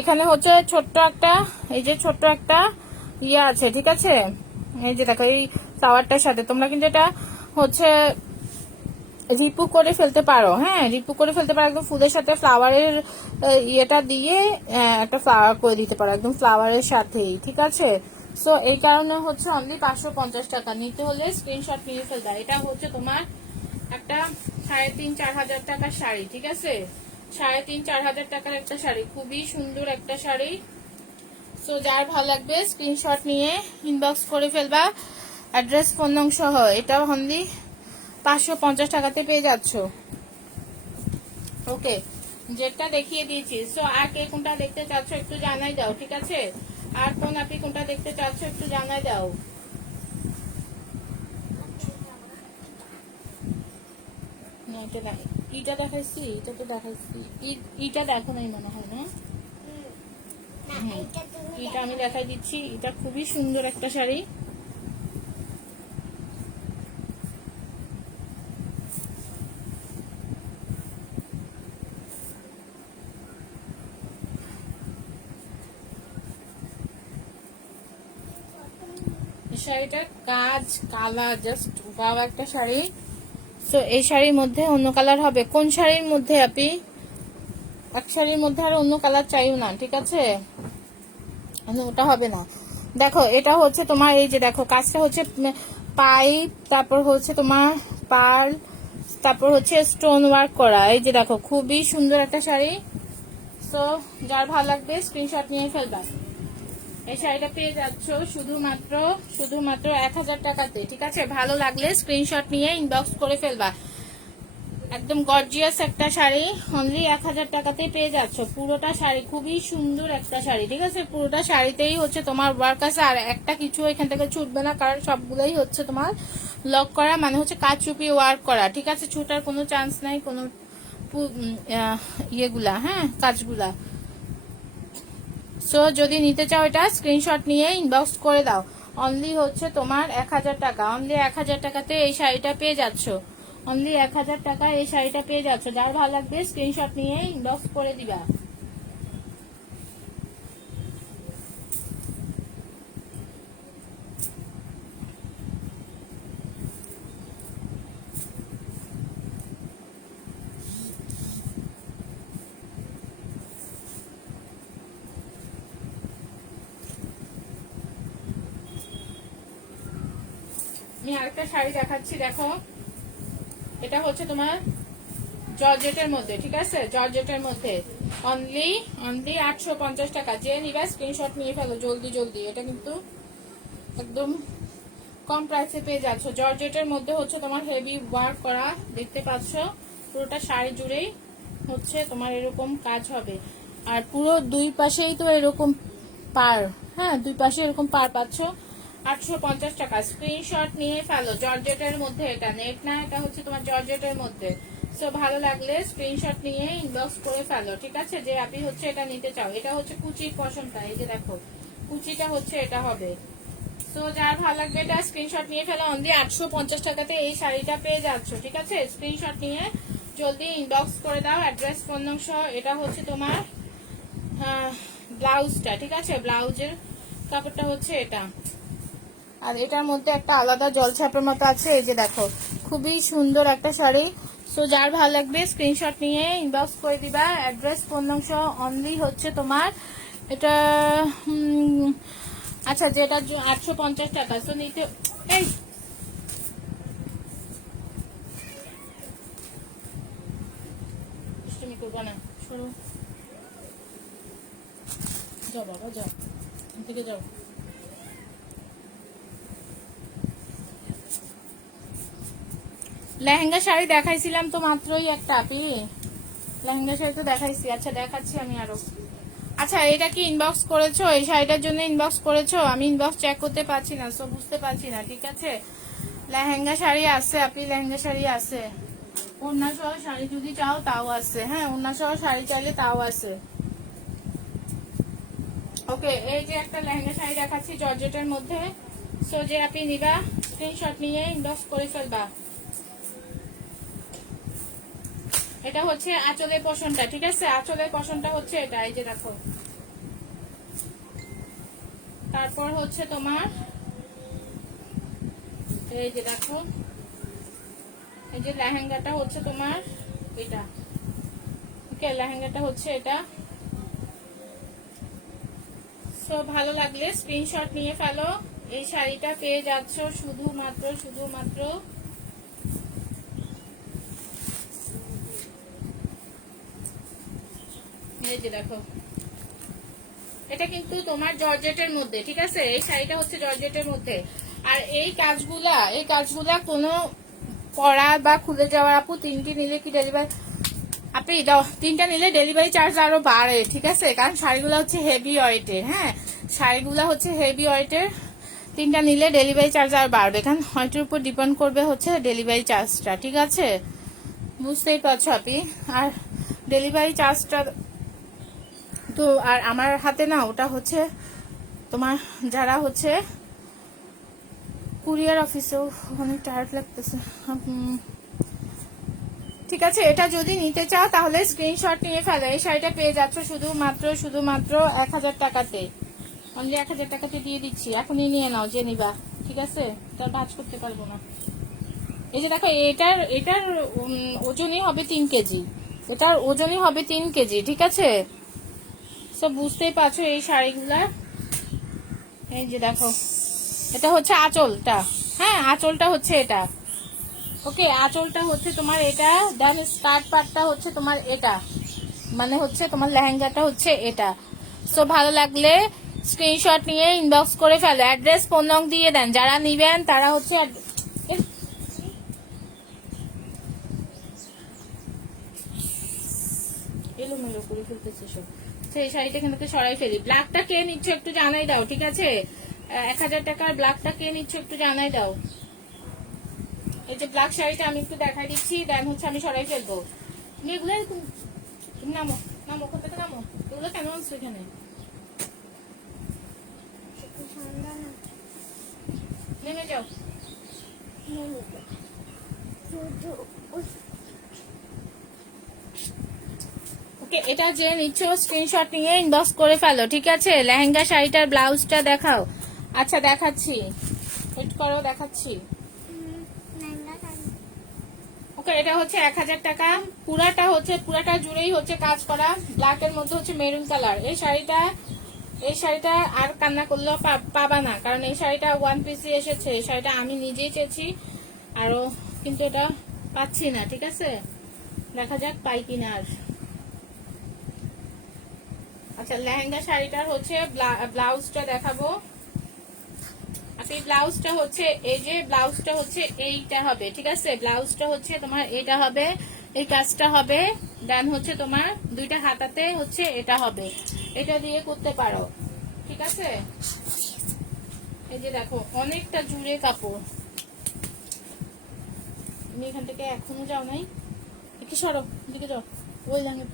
এখানে হচ্ছে ছোট্ট একটা, এই যে ছোট্ট একটা ইয়ে আছে, ঠিক আছে? এই যে দেখো এই ফ্লাওয়ারটার সাথে তোমরা কিন্তু এটা হচ্ছে রিপু করে ফেলতে পারো। হ্যাঁ, রিপু করে ফেলতে পারো, একদম ফুলের সাথে ফ্লাওয়ারের ইয়েটা দিয়ে একটা ফ্লাওয়ার করে দিতে পারো একদম ফ্লাওয়ারের সাথেই, ঠিক আছে? সো এই কারণে হচ্ছে অনলি 550 টাকা। নিতে হলে স্ক্রিনশট নিয়ে ফেলবা। এটা হচ্ছে তোমার একটা 3500-4000 টাকার শাড়ি, ঠিক আছে? 3500-4000 টাকার একটা শাড়ি, খুবই সুন্দর একটা শাড়ি। সো যার ভালো লাগবে স্ক্রিনশট নিয়ে ইনবক্স করে ফেলবা, অ্যাড্রেস ফোন নং সহ। এটা অনলি 550 টাকাতে পেয়ে যাচ্ছ। ওকে, যেটা দেখিয়ে দিয়েছি। সো আর কে কোনটা দেখতে চাচ্ছ একটু জানাই দাও, ঠিক আছে? আর কোন আপনি কোনটা দেখতে চাচ্ছ একটু জানাই দাও। না, এটা না, ইটা দেখাইছি, এটা তো দেখাইছি, ইটা দেখো নাই মনে হয় না? এটা আমি দেখাই দিচ্ছি। এটা খুবই সুন্দর একটা শাড়ি। শাড়িটার কাজ, কালার জাস্ট ওয়াও একটা শাড়ি। তো এই শাড়ির মধ্যে অন্য কালার হবে? কোন শাড়ির মধ্যে আপনি? এক শাড়ির মধ্যে আর অন্য কালার চাইও না, ঠিক আছে? ওটা হবে না। দেখো এটা হচ্ছে তোমার, এই যে দেখো কাজটা হচ্ছে পাইপ, তারপর হচ্ছে তোমার পার্ল, তারপর হচ্ছে স্টোন ওয়ার্ক করা। এই যে দেখো খুবই সুন্দর একটা শাড়ি। সো যার ভালো লাগবে স্ক্রিনশট নিয়ে ফেলবা। এই শাড়িটা পেয়ে যাচ্ছ শুধুমাত্র 1000 টাকাতে, ঠিক আছে? ভালো লাগলে স্ক্রিনশট নিয়ে ইনবক্স করে ফেলবা। একদম গর্জিয়াস একটা শাড়ি, অনলি 1000 টাকাতেই পেয়ে যাচ্ছ পুরোটা শাড়ি। খুবই সুন্দর একটা শাড়ি, ঠিক আছে? পুরোটা শাড়িতেই হচ্ছে তোমার ওয়ার্ক আছে, আর একটা কিছু এখান থেকে ছুটবে না, কারণ সবগুলোই হচ্ছে তোমার লক করা, মানে হচ্ছে কাচুপি ওয়ার্ক করা, ঠিক আছে? ছুটার কোনো চান্স নাই, কোনো ইয়েগুলা, হ্যাঁ, কাজগুলা। সো যদি নিতে চাও এটা স্ক্রিনশট নিয়ে ইনবক্স করে দাও। অনলি হচ্ছে তোমার 1000 টাকা, অনলি 1000 টাকাতে এই শাড়িটা পেয়ে যাচ্ছ। অনলি 1000 টাকা এই শাড়িটা পেয়ে যাচ্ছ। যার ভালো লাগবে স্ক্রিনশট নিয়ে ইনবক্স করে দিবা। আমি আরেকটা শাড়ি দেখাচ্ছি, দেখো এটা হচ্ছে তোমার জর্জেটের মধ্যে, ঠিক আছে? জর্জেটের মধ্যে অনলি 850 টাকা। যে নিবা স্ক্রিনশট নিয়ে ফেলো জলদি জলদি। এটা কিন্তু একদম কম প্রাইসে পেয়ে যাচ্ছ। জর্জেটের মধ্যে হচ্ছে তোমার হেভি ওয়ার্ক করা, দেখতে পাচ্ছ পুরোটা শাড়ি জুড়েই হচ্ছে তোমার এরকম কাজ হবে। আর পুরো দুই পাশেই তো এরকম পার, হ্যাঁ, দুই পাশে এরকম পার পাচ্ছ। 850 টাকা। স্ক্রিনশট নিয়ে ফেলো। জর্জেটের মধ্যে, এটা নেট না, এটা হচ্ছে তোমার জর্জেটের মধ্যে। সো ভালো লাগলে স্ক্রিনশট নিয়ে ইনবক্স করে ফেলো, ঠিক আছে? যে আপনি হচ্ছে এটা নিতে চাও। এটা হচ্ছে কুচির পশমটা, এই যে দেখো কুচিটা হচ্ছে এটা হবে। তো যার ভালো লাগবে এটা স্ক্রিনশট নিয়ে ফেলো। অনলি 850 টাকাতে এই শাড়িটা পেয়ে যাচ্ছ, ঠিক আছে? স্ক্রিনশট নিয়ে জলদি ইনবক্স করে দাও। অ্যাড্রেস, ফোন নম্বর। এটা হচ্ছে তোমার ব্লাউজটা, ঠিক আছে? ব্লাউজের কাপড়টা হচ্ছে এটা, আর এটার মধ্যে একটা আলাদা জলছাপের মতো আছে। এই যে দেখো খুবই সুন্দর একটা শাড়ি। সো যার ভালো লাগবে স্ক্রিনশট নিয়ে ইনবক্স করে দিবা। অ্যাড্রেস, ফোন নম্বর। অনলি হচ্ছে তোমার এটা আচ্ছা, যেটা 850 টাকা। সো নিতে, এই তুমি করবা না, সরো, যাও বাবা যাও, এখান থেকে যাও। লেহেঙ্গা শাড়ি দেখাইছিলাম তো মাত্রই একটা, আপি লেহেঙ্গা শাড়ি তো দেখাইছি। আচ্ছা দেখাচ্ছি আমি আরো। আচ্ছা এটা কি ইনবক্স করেছো? এই শাড়িটার জন্য ইনবক্স করেছো? আমি ইনবক্স চেক করতে পারছি না, সো বুঝতে পারছি না, ঠিক আছে? লেহেঙ্গা শাড়ি আছে, আপনি লেহেঙ্গা শাড়ি আছে, ওড়না সহ শাড়ি যদি চাও তাও আছে, হ্যাঁ, ওড়না সহ শাড়ি চাইলে তাও আছে। ওকে, এই যে একটা লেহেঙ্গা শাড়ি দেখাচ্ছি জর্জেটের মধ্যে। সো যে আপনি নিবা স্ক্রিনশট নিয়ে ইনবক্স করে ফেলবা। এটা হচ্ছে আঁচলের পশনটা, ঠিক আছে? আঁচলের পশনটা হচ্ছে এটা, এই যে দেখো। তারপর হচ্ছে তোমার এই যে দেখো, এই যে লেহেঙ্গাটা হচ্ছে তোমার এটা, ওকে? লেহেঙ্গাটা হচ্ছে এটা। সো ভালো লাগলে স্ক্রিনশট নিয়ে ফেলো। এই শাড়িটা পেয়ে যাচ্ছ শুধুমাত্র এই যে দেখো, এটা কিন্তু তোমার জর্জেটের মধ্যে, ঠিক আছে? এই শাড়িটা হচ্ছে জর্জেটের মধ্যে। আর এই কাজগুলা কোনো পরা বা খুলে যাওয়ার, আপু তিনটি নিলে কি ডেলিভারি, আপনি তিনটা নিলে ডেলিভারি চার্জ আরো বাড়ে, ঠিক আছে? কারণ শাড়িগুলো হচ্ছে হেভি ওয়েটের, হ্যাঁ, শাড়িগুলো হচ্ছে হেভি ওয়েটের। তিনটা নিলে ডেলিভারি চার্জ আর বাড়বে, কারণ ওয়েটের উপর ডিপেন্ড করবে হচ্ছে ডেলিভারি চার্জটা, ঠিক আছে? বুঝতেই পারছো আপনি। আর ডেলিভারি চার্জটা তো, আর আমার হাতে না, ওটা হচ্ছে তোমার যারা হচ্ছে কুরিয়ার অফিসেও অনেক টায়ার্ড লাগতেছে। ঠিক আছে, এটা যদি নিতে চাও তাহলে স্ক্রিনশট নিয়ে ফেলো। এই শাড়িটা পেয়ে যাচ্ছ শুধুমাত্র 1000 টাকাতে। অনলি 1000 টাকাতে দিয়ে দিচ্ছি, এখনই নিয়ে নাও যে নিবা, ঠিক আছে? তার ভাঁজ করতে পারবো না। এই যে দেখো, এটার ওজনই হবে 3 কেজি, এটার ওজনই হবে 3 কেজি, ঠিক আছে? সব বুঝতেই পারছো এই শাড়িগুলা, এই যে দেখো, এটা হচ্ছে আঁচলটা। হ্যাঁ, আঁচলটা হচ্ছে এটা। ওকে, আঁচলটা হচ্ছে তোমার এটা, দেন স্কার্ট পার্টটা হচ্ছে তোমার এটা, মানে হচ্ছে তোমার লেহেঙ্গাটা হচ্ছে এটা। সো ভালো লাগলে স্ক্রিনশট নিয়ে ইনবক্স করে ফেলো, অ্যাড্রেস ফোন নং দিয়ে দেন, যারা নিবেন তারা হচ্ছে এলোমেলো করে ফেলতেছে সব। সেই শাড়িটা এখান থেকে সরাই ফেলি। ব্ল্যাকটা কে নিচ্ছ একটু জানাই দাও, ঠিক আছে? 1000 টাকার ব্ল্যাকটা কে নিচ্ছ একটু জানাই দাও। এই যে ব্ল্যাক শাড়িটা আমি একটু দেখাই দিচ্ছি, দেন হচ্ছে আমি সরাই ফেলবো। তুমি এগুলো তুমি নামো, নামো, ওখান থেকে নামো। এগুলো কেন আনছো এখানে? সন্ধ্যা না নেমে যাও। শুধু ওকে, এটা যে নিচ্ছ স্ক্রিনশট নিয়ে ইনবক্স করে ফেলো, ঠিক আছে? লেহেঙ্গা শাড়িটার ব্লাউজটা দেখাও। আচ্ছা দেখাচ্ছি, ওয়েট করো, দেখাচ্ছি। লেহেঙ্গা শাড়ি ওকে, এটা হচ্ছে 1000 টাকা। পুরাটা জুড়েই হচ্ছে কাজ করা, ব্ল্যাক এর মধ্যে হচ্ছে মেরুন কালার। এই শাড়িটা আর কান্না করলেও পাবা না, কারণ এই শাড়িটা ওয়ান পিসি এসেছে। এই শাড়িটা আমি নিজেই চেয়েছি আরো, কিন্তু এটা পাচ্ছি না, ঠিক আছে? দেখা যাক পাই কিনা আর। আচ্ছা, লেহেঙ্গা শাড়িটার হচ্ছে ব্লাউজটা দেখাবো। আপনি ব্লাউজটা হচ্ছে এই যে ব্লাউজটা হচ্ছে এইটা হবে, ঠিক আছে? ব্লাউজটা হচ্ছে তোমার এইটা হবে, এই কাজটা হবে, দেন হচ্ছে তোমার দুইটা হাতাতে হচ্ছে এটা হবে, এটা দিয়ে করতে পারো, ঠিক আছে? এই যে দেখো, অনেকটা জুড়ে কাপড়। তুমি এখান থেকে এখনো যাও নাই, একটু সরো, দিকে যাও, ওই লাইনে।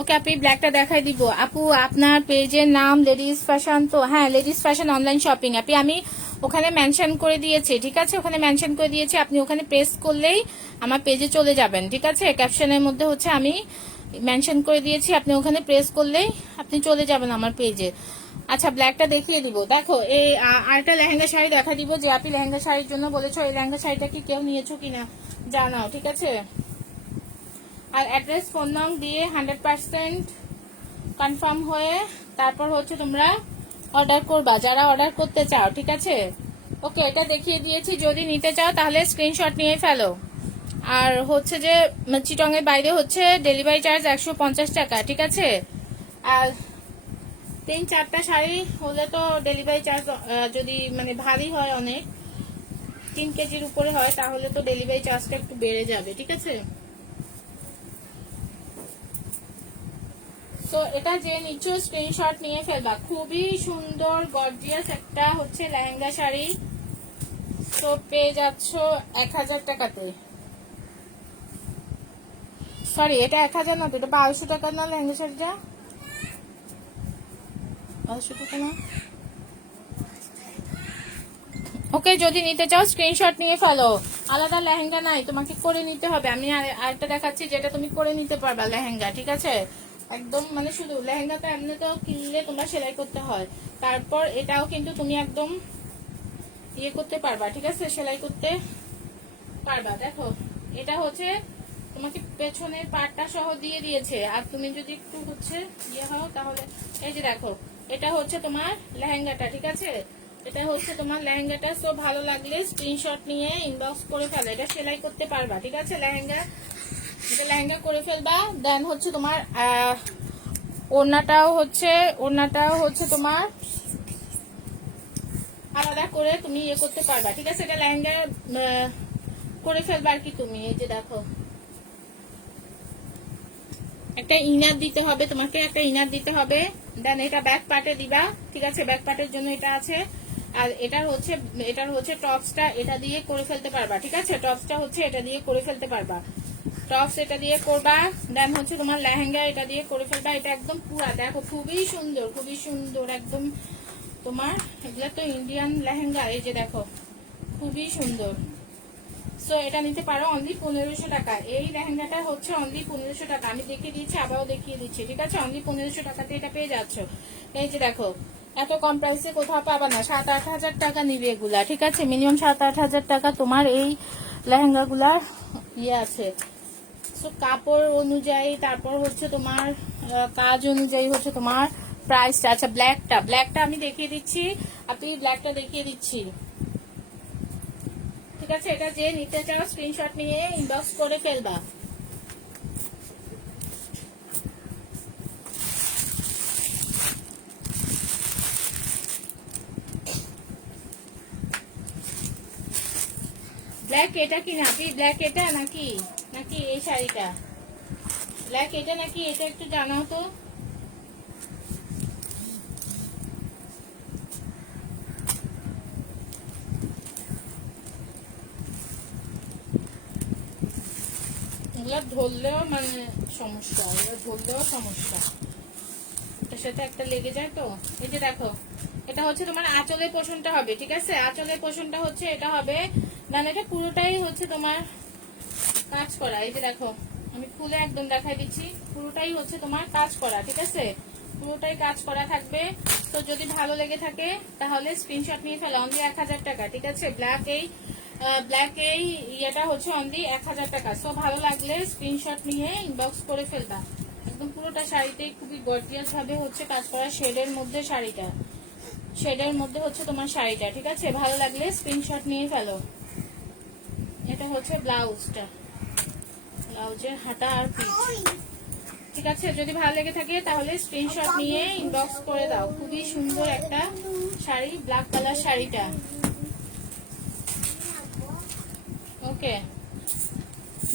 ওকে আপনি ব্ল্যাকটা দেখাই দিব। আপু আপনার পেজের নাম লেডিস ফ্যাশন তো? হ্যাঁ, লেডিস ফ্যাশন অনলাইন শপিং। আমি ওখানে মেনশন করে দিয়েছি, ঠিক আছে? ওখানে মেনশন করে দিয়েছি, আপনি ওখানে প্রেস করলেই আমার পেজে চলে যাবেন, ঠিক আছে? ক্যাপশনের মধ্যে হচ্ছে আমি মেনশন করে দিয়েছি, আপনি ওখানে প্রেস করলেই আপনি চলে যাবেন আমার পেজে। আচ্ছা, ব্ল্যাকটা দেখিয়ে দিব। দেখো, এই আরেকটা লেহেঙ্গা শাড়ি দেখা দিব, যে আপনি লেহেঙ্গা শাড়ির জন্য বলেছো। এই লেহেঙ্গা শাড়িটা কি কেউ নিয়েছো কিনা জানাও, ঠিক আছে? আর অ্যাড্রেস ফোন নং দিয়ে 100% কনফার্ম হয়ে তারপর হচ্ছে তোমরা অর্ডার করবা, যারা অর্ডার করতে চাও, ঠিক আছে? ওকে, এটা দেখিয়ে দিয়েছি, যদি নিতে চাও তাহলে স্ক্রিনশট নিয়ে ফেলো। আর হচ্ছে যে চিটং এর বাইরে হচ্ছে ডেলিভারি চার্জ 150 টাকা, ঠিক আছে? আর 3-4টা শাড়ি হলে তো ডেলিভারি চার্জ, যদি মানে ভারী হয় অনেক, 3 কেজির উপরে হয়, তাহলে তো ডেলিভারি চার্জটা একটু বেড়ে যাবে, ঠিক আছে? তো এটা যে নিচ্ছ স্ক্রিনশট নিয়ে ফেলবা। খুবই সুন্দর গর্জিয়াস একটা হচ্ছে লেহেঙ্গা শাড়ি, তো পেয়ে যাচ্ছ 1000 টাকাতে। সরি, এটা 1000 না, তো এটা 1200 টাকা না? লেহেঙ্গা শাড়িটা 1200 টাকা না? ওকে, যদি নিতে চাও স্ক্রিনশট নিয়ে ফেলো। আলাদা লেহেঙ্গা নাই, তোমাকে করে নিতে হবে। আমি আরেকটা দেখাচ্ছি যেটা তুমি করে নিতে পারবা লেহেঙ্গা, ঠিক আছে? একদম মানে শুধু লেহেঙ্গাটা এমনিতেও কিনলে তোমরা সেলাই করতে হয়, তারপর এটাও কিন্তু তুমি একদম ইয়ে করতে পারবা, ঠিক আছে? সেলাই করতে পারবা। দেখো, এটা হচ্ছে তোমাকে পেছনের পাটটা সহ দিয়ে দিয়েছে, আর তুমি যদি একটু হচ্ছে ইয়ে হও তাহলে এই যে দেখো, এটা হচ্ছে তোমার লেহেঙ্গাটা, ঠিক আছে? এটা হচ্ছে তোমার লেহেঙ্গাটা। সো ভালো লাগলে স্ক্রিনশট নিয়ে ইনবক্স করে ফেলো, এটা সেলাই করতে পারবা, ঠিক আছে? এটা লেহেঙ্গা করে ফেলবা। দেন হচ্ছে তোমার ওড়নাটাও হচ্ছে তোমার আলাদা করে তুমি ইয়ে করতে পারবা, ঠিক আছে? এটা লেহেঙ্গা করে ফেলবা আর কি তুমি। এই যে দেখো, একটা ইনার দিতে হবে তোমাকে, একটা ইনার দিতে হবে। দেন এটা ব্যাক পার্টে দিবা, ঠিক আছে? ব্যাক পার্টের জন্য এটা আছে। আর এটার হচ্ছে টপসটা এটা দিয়ে করে ফেলতে পারবা, ঠিক আছে? টপসটা হচ্ছে এটা দিয়ে করে ফেলতে পারবা, টপস এটা দিয়ে করবা। দেন হচ্ছে তোমার লেহেঙ্গা এটা দিয়ে করে ফেলবা। এটা একদম পুরা দেখো, খুবই সুন্দর একদম তোমার। এগুলা তো ইন্ডিয়ান লেহেঙ্গা, এই যে দেখো, খুবই সুন্দর। সো এটা নিতে পারো অনলি 1500 টাকা। এই লেহেঙ্গাটা হচ্ছে অনলি 1500 টাকা। আমি দেখিয়ে দিচ্ছি, আবারও দেখিয়ে দিচ্ছি, ঠিক আছে? অনলি 1500 টাকাতে এটা পেয়ে যাচ্ছ। এই যে দেখো, এত কম প্রাইসে কোথাও পাবা না। 7-8 হাজার টাকা নিবে এগুলা, ঠিক আছে? মিনিমাম 7-8 হাজার টাকা তোমার এই লেহেঙ্গা গুলার ইয়ে আছে। সো কাপড় অনুযায়ী, তারপর হচ্ছে তোমার কাজ অনুযায়ী হচ্ছে তোমার প্রাইসটা। আচ্ছা, ব্ল্যাকটা আমি দেখিয়ে দিচ্ছি, আপনি ব্ল্যাকটা দেখিয়ে দিচ্ছি, ঠিক আছে? এটা যে নিতে চাও স্ক্রিনশট নিয়ে ইনবক্স করে ফেলবা। ব্ল্যাক এটা কি না আপনি? ব্ল্যাক এটা নাকি নাকি এই শাড়িটা? ব্ল্যাক এটা নাকি এটা, একটু জানাও তো। এগুলো ধরলেও মানে সমস্যা, এগুলো ধরলেও সমস্যা, এটার সাথে একটা লেগে যায় তো। এই যে দেখো, এটা হচ্ছে তোমার আঁচলের পোষণটা হবে, ঠিক আছে? আঁচলের পোষণটা হচ্ছে এটা হবে, মানে এটা পুরোটাই হচ্ছে তোমার কাজ করা। এই যে দেখো, আমি খুলে একদম দেখাই দিচ্ছি, পুরোটাই হচ্ছে তোমার কাজ করা, ঠিক আছে? পুরোটাই কাজ করা থাকবে। তো যদি ভালো লেগে থাকে তাহলে স্ক্রিনশট নিয়ে ফেলো, অনলি 1000 টাকা, ঠিক আছে? ব্ল্যাক এই ইয়েটা হচ্ছে অনলি 1000 টাকা। সো ভালো লাগলে স্ক্রিনশট নিয়ে ইনবক্স করে ফেলবা। একদম পুরোটা শাড়িতেই খুবই গর্জিয়াস ভাবে হচ্ছে কাজ করা, শেডের মধ্যে শাড়িটা, শেডের মধ্যে হচ্ছে তোমার শাড়িটা, ঠিক আছে? ভালো লাগলে স্ক্রিনশট নিয়ে ফেলো। এটা হচ্ছে ব্লাউজটা, ব্লাউজের হাতা আর পিঠ, ঠিক আছে? যদি ভালো লেগে থাকে তাহলে স্ক্রিনশট নিয়ে ইনবক্স করে দাও। খুবই সুন্দর একটা শাড়ি, ব্ল্যাক কালার শাড়িটা। ওকে,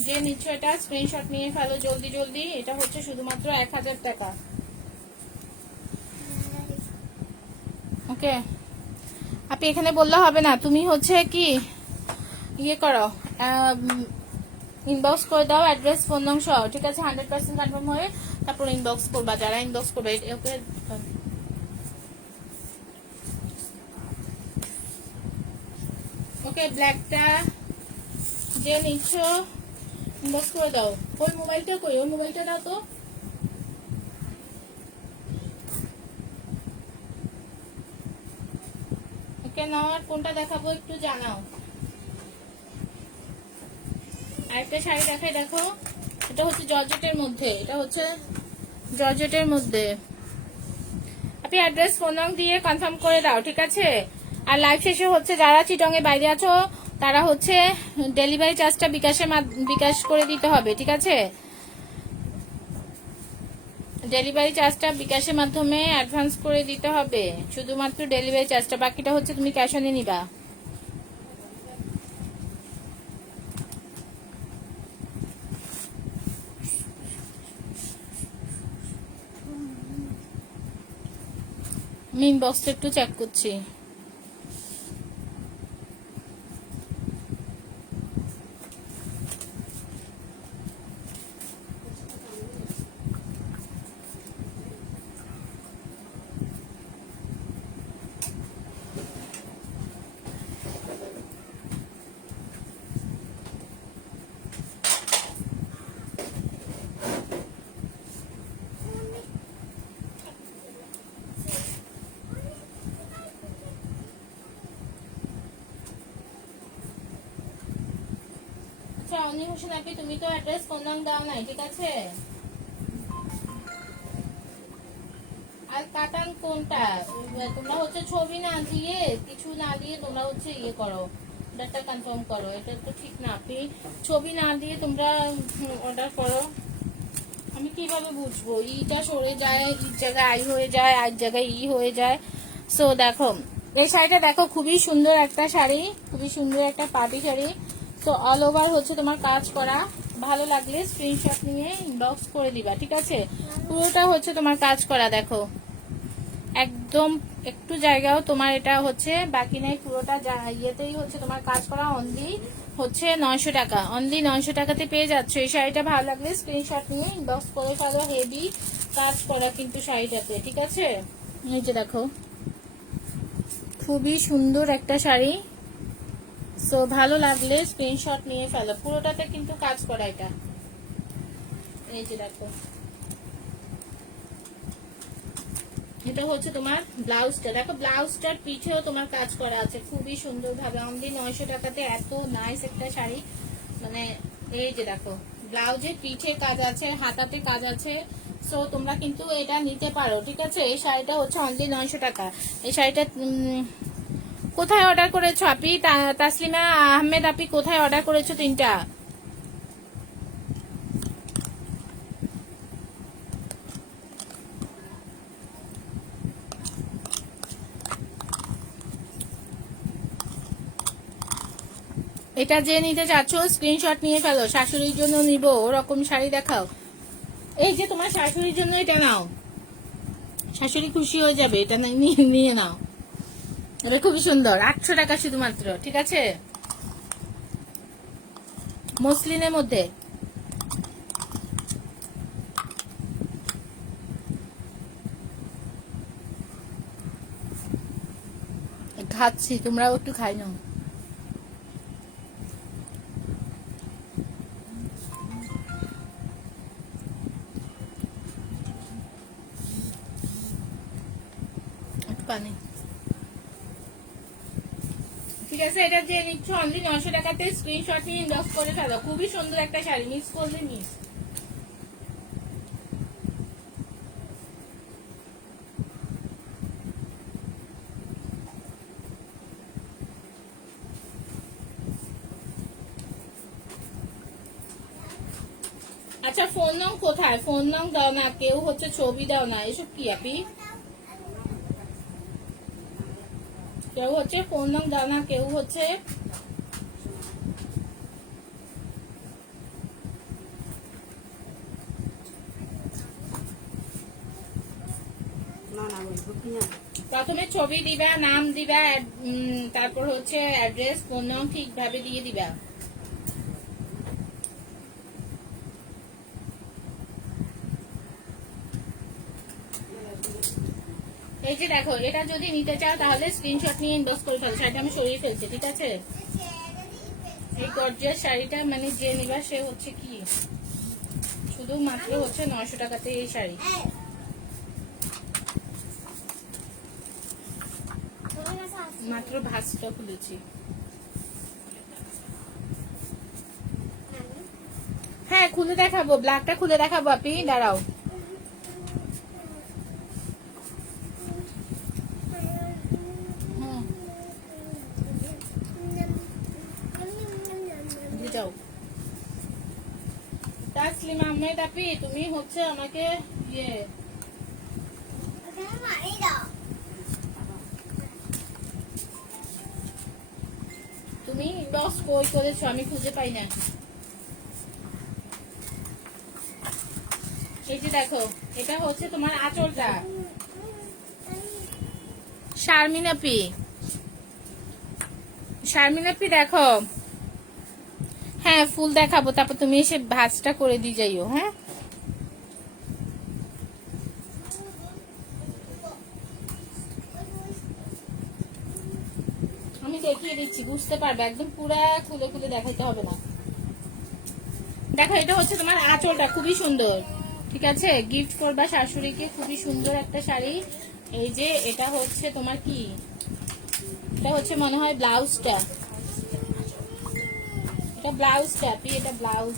যে নিচ্ছ এটা স্ক্রিনশট নিয়ে ফেলো জলদি জলদি। এটা হচ্ছে শুধুমাত্র 1000 টাকা। ওকে, আপনি এখানে বললে হবে না, তুমি হচ্ছে কি ইয়ে করো, ইনবক্স করে দাও অ্যাড্রেস ফোন নং সহ, ঠিক আছে? 100% কনফার্ম হয়ে তারপর ইনবক্স করবা, যারা ইনবক্স করবে। ওকে, ওকে, ব্ল্যাকটা যে নিচ্ছ ইনবক্স করে দাও। ওই মোবাইলটা কই? ওই মোবাইলটা দাও তো। ওকে, নাও, আর কোনটা দেখাবো একটু জানাও। আরেকটা শাড়ি দেখাই, দেখো, এটা হচ্ছে জর্জেটের মধ্যে, এটা হচ্ছে জর্জেটের মধ্যে। আপনি অ্যাড্রেস ফোন নাম দিয়ে কনফার্ম করে দাও, ঠিক আছে? আর লাইভ শেষে হচ্ছে যারা চিটং এর বাইরে আছো তারা হচ্ছে ডেলিভারি চার্জটা বিকাশ করে দিতে হবে, ঠিক আছে? ডেলিভারি চার্জটা বিকাশের মাধ্যমে অ্যাডভান্স করে দিতে হবে, শুধুমাত্র ডেলিভারি চার্জটা, বাকিটা হচ্ছে তুমি ক্যাশ অনে নিবা। আমি ইনবক্সটা একটু চেক করছি। আচ্ছা, অনি হোসেন আপনি, তুমি তো অ্যাড্রেস ফোন নাম দাও নাই, ঠিক আছে? আর কাটান কোনটা? তোমরা হচ্ছে ছবি না দিয়ে, কিছু না দিয়ে তোমরা হচ্ছে ইয়ে করো, অর্ডারটা কনফার্ম করো। এটা তো ঠিক না, আপনি ছবি না দিয়ে তোমরা অর্ডার করো। আমি কিভাবে বুঝবো? ইটা সরে যায়, ইর জায়গায় আই হয়ে যায়, আই জায়গায় ই হয়ে যায়। সো দেখো, এই শাড়িটা দেখো, খুবই সুন্দর একটা শাড়ি, খুবই সুন্দর একটা পার্টি শাড়ি। তো অল ওভার হচ্ছে তোমার কাজ করা। ভালো লাগলে স্ক্রিনশট নিয়ে ইনবক্স করে দিবা, ঠিক আছে? পুরোটা হচ্ছে তোমার কাজ করা, দেখো একদম একটু জায়গাও তোমার এটা হচ্ছে বাকি নাই, পুরোটা ইয়েতেই হচ্ছে তোমার কাজ করা। অনলি হচ্ছে 900 টাকা, অনলি 900 টাকাতে পেয়ে যাচ্ছ এই শাড়িটা। ভালো লাগলে স্ক্রিনশট নিয়ে ইনবক্স করে ফেলো। হেভি কাজ করা কিন্তু শাড়িটাতে, ঠিক আছে? এই যে দেখো, খুবই সুন্দর একটা শাড়ি। সো ভালো লাগলে স্ক্রিনশট নিয়ে ফেলো, পুরোটাতে কিন্তু কাজ করা এটা। এই যে দেখো, এটা হচ্ছে তোমার ব্লাউজটা, দেখো ব্লাউজটার পিঠেও তোমার কাজ করা আছে খুবই সুন্দর ভাবে। অনলি 900 টাকাতে এত নাইস একটা শাড়ি, মানে এই যে দেখো ব্লাউজে পিঠে কাজ আছে, হাতাতে কাজ আছে। সো তোমরা কিন্তু এটা নিতে পারো, ঠিক আছে। এই শাড়িটা হচ্ছে অনলি 900 টাকা। এই শাড়িটা কোথায় অর্ডার করেছো আপি? তাসলিমা আহমেদ আপি কোথায় অর্ডার করেছো তিনটা? এটা যে নিতে চাচ্ছ স্ক্রিনশট নিয়ে ফেলো। শাশুড়ির জন্য নিব ওরকম শাড়ি দেখাও। এই যে তোমার শাশুড়ির জন্য এটা নাও, শাশুড়ি খুশি হয়ে যাবে। এটা নিয়ে নাও, এটা খুবই সুন্দর। 800 টাকা শুধুমাত্র, ঠিক আছে। মসলিনের মধ্যে খাচ্ছি, তোমরাও একটু খাই নাও। একটু পানি, ঠিক আছে। এটা যে নিচ্ছ অনলি 900 টাকাতে স্ক্রিনশট নিয়ে ইনবক্স করে ফেলো। খুবই সুন্দর একটা শাড়ি, মিস করলে মিস। আচ্ছা ফোন নাও কোথায়? ফোন নাও দাও না, কেউ হচ্ছে ছবি দাও না, এসব কি আপি? কেউ হচ্ছে ফোন নাও দাও না, কেউ হচ্ছে প্রথমে ছবি দিবা, নাম দিবা, তারপর হচ্ছে অ্যাড্রেস, ফোন নাম ঠিকভাবে দিয়ে দিবা। এই যে দেখো, এটা যদি নিতে চাও তাহলে স্ক্রিনশট নিয়ে ইনবক্স করে ফেলো। শাড়িটা আমি সরিয়ে ফেলছি, ঠিক আছে। এই গর্জিয়াস শাড়িটা মানে যে নিবা সে হচ্ছে কি শুধুমাত্র হচ্ছে 900 টাকাতে এই শাড়ি। মাত্র ভাঁজটা খুলেছি। হ্যাঁ খুলে দেখাবো, ব্ল্যাকটা খুলে দেখাবো আপনি, দাঁড়াও। যাও তাসলিমা আহমেদ আপি, তুমি হচ্ছে আমাকে ইয়ে তুমি ইনবক্স কই করেছো আমি খুঁজে পাই না। এই যে দেখো, এটা হচ্ছে তোমার আঁচলটা। শারমিন আপি, শারমিন আপি দেখো, হ্যাঁ ফুল দেখাবো, তারপর তুমি এসে ভাঁজটা করে দিয়ে যাইও। হ্যাঁ আমি দেখিয়ে দিচ্ছি, বুঝতে পারবে, একদম পুরা খুলে খুলে দেখাইতে হবে না। দেখো এটা হচ্ছে তোমার আঁচলটা, খুবই সুন্দর, ঠিক আছে। গিফট করবা শাশুড়িকে, খুবই সুন্দর একটা শাড়ি। এই যে এটা হচ্ছে তোমার কি, এটা হচ্ছে মনে হয় ব্লাউজটা, এটা ব্লাউজটা আপনি, এটা ব্লাউজ।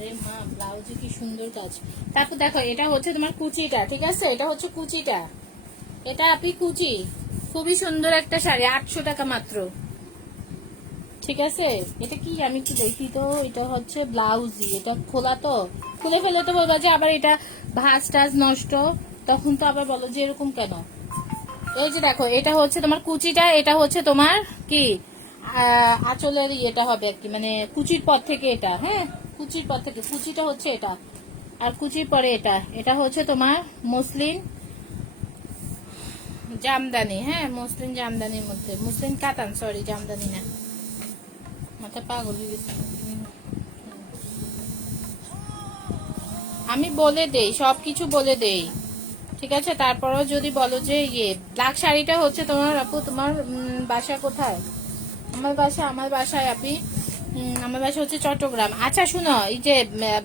রে মা, ব্লাউজে কি সুন্দর কাজ। তারপর দেখো এটা হচ্ছে তোমার কুচিটা, ঠিক আছে। এটা হচ্ছে কুচিটা, এটা আপনি কুচি, খুবই সুন্দর একটা শাড়ি, 800 টাকা মাত্র, ঠিক আছে। এটা কি আমি একটু দেখি তো, এটা হচ্ছে ব্লাউজই। এটা খোলা তো, খুলে ফেলে তো বলবা যে আবার এটা ভাঁজ টাজ নষ্ট, তখন তো আবার বলো যে এরকম কেন। এই যে দেখো, এটা হচ্ছে তোমার কুচিটা, এটা হচ্ছে তোমার কি আঁচলের ইয়েটা হবে আর কি, মানে কুচির পর থেকে এটা, হ্যাঁ কুচির পর থেকে, কুচিটা হচ্ছে এটা, আর কুচির পরে এটা। এটা হচ্ছে তোমার মসলিন জামদানি, হ্যাঁ মসলিন জামদানির মধ্যে, মসলিন কাতান, সরি জামদানি না, মাথা পাগল হয়ে গেছে। আমি বলে দেই, সবকিছু বলে দেই, ঠিক আছে। তারপরেও যদি বলো যে ইয়ে ব্ল্যাক শাড়িটা হচ্ছে তোমার আপু, তোমার বাসা কোথায়? আমার বাসায় আপি, আমার বাসা হচ্ছে চট্টগ্রাম। আচ্ছা শুনো, এই যে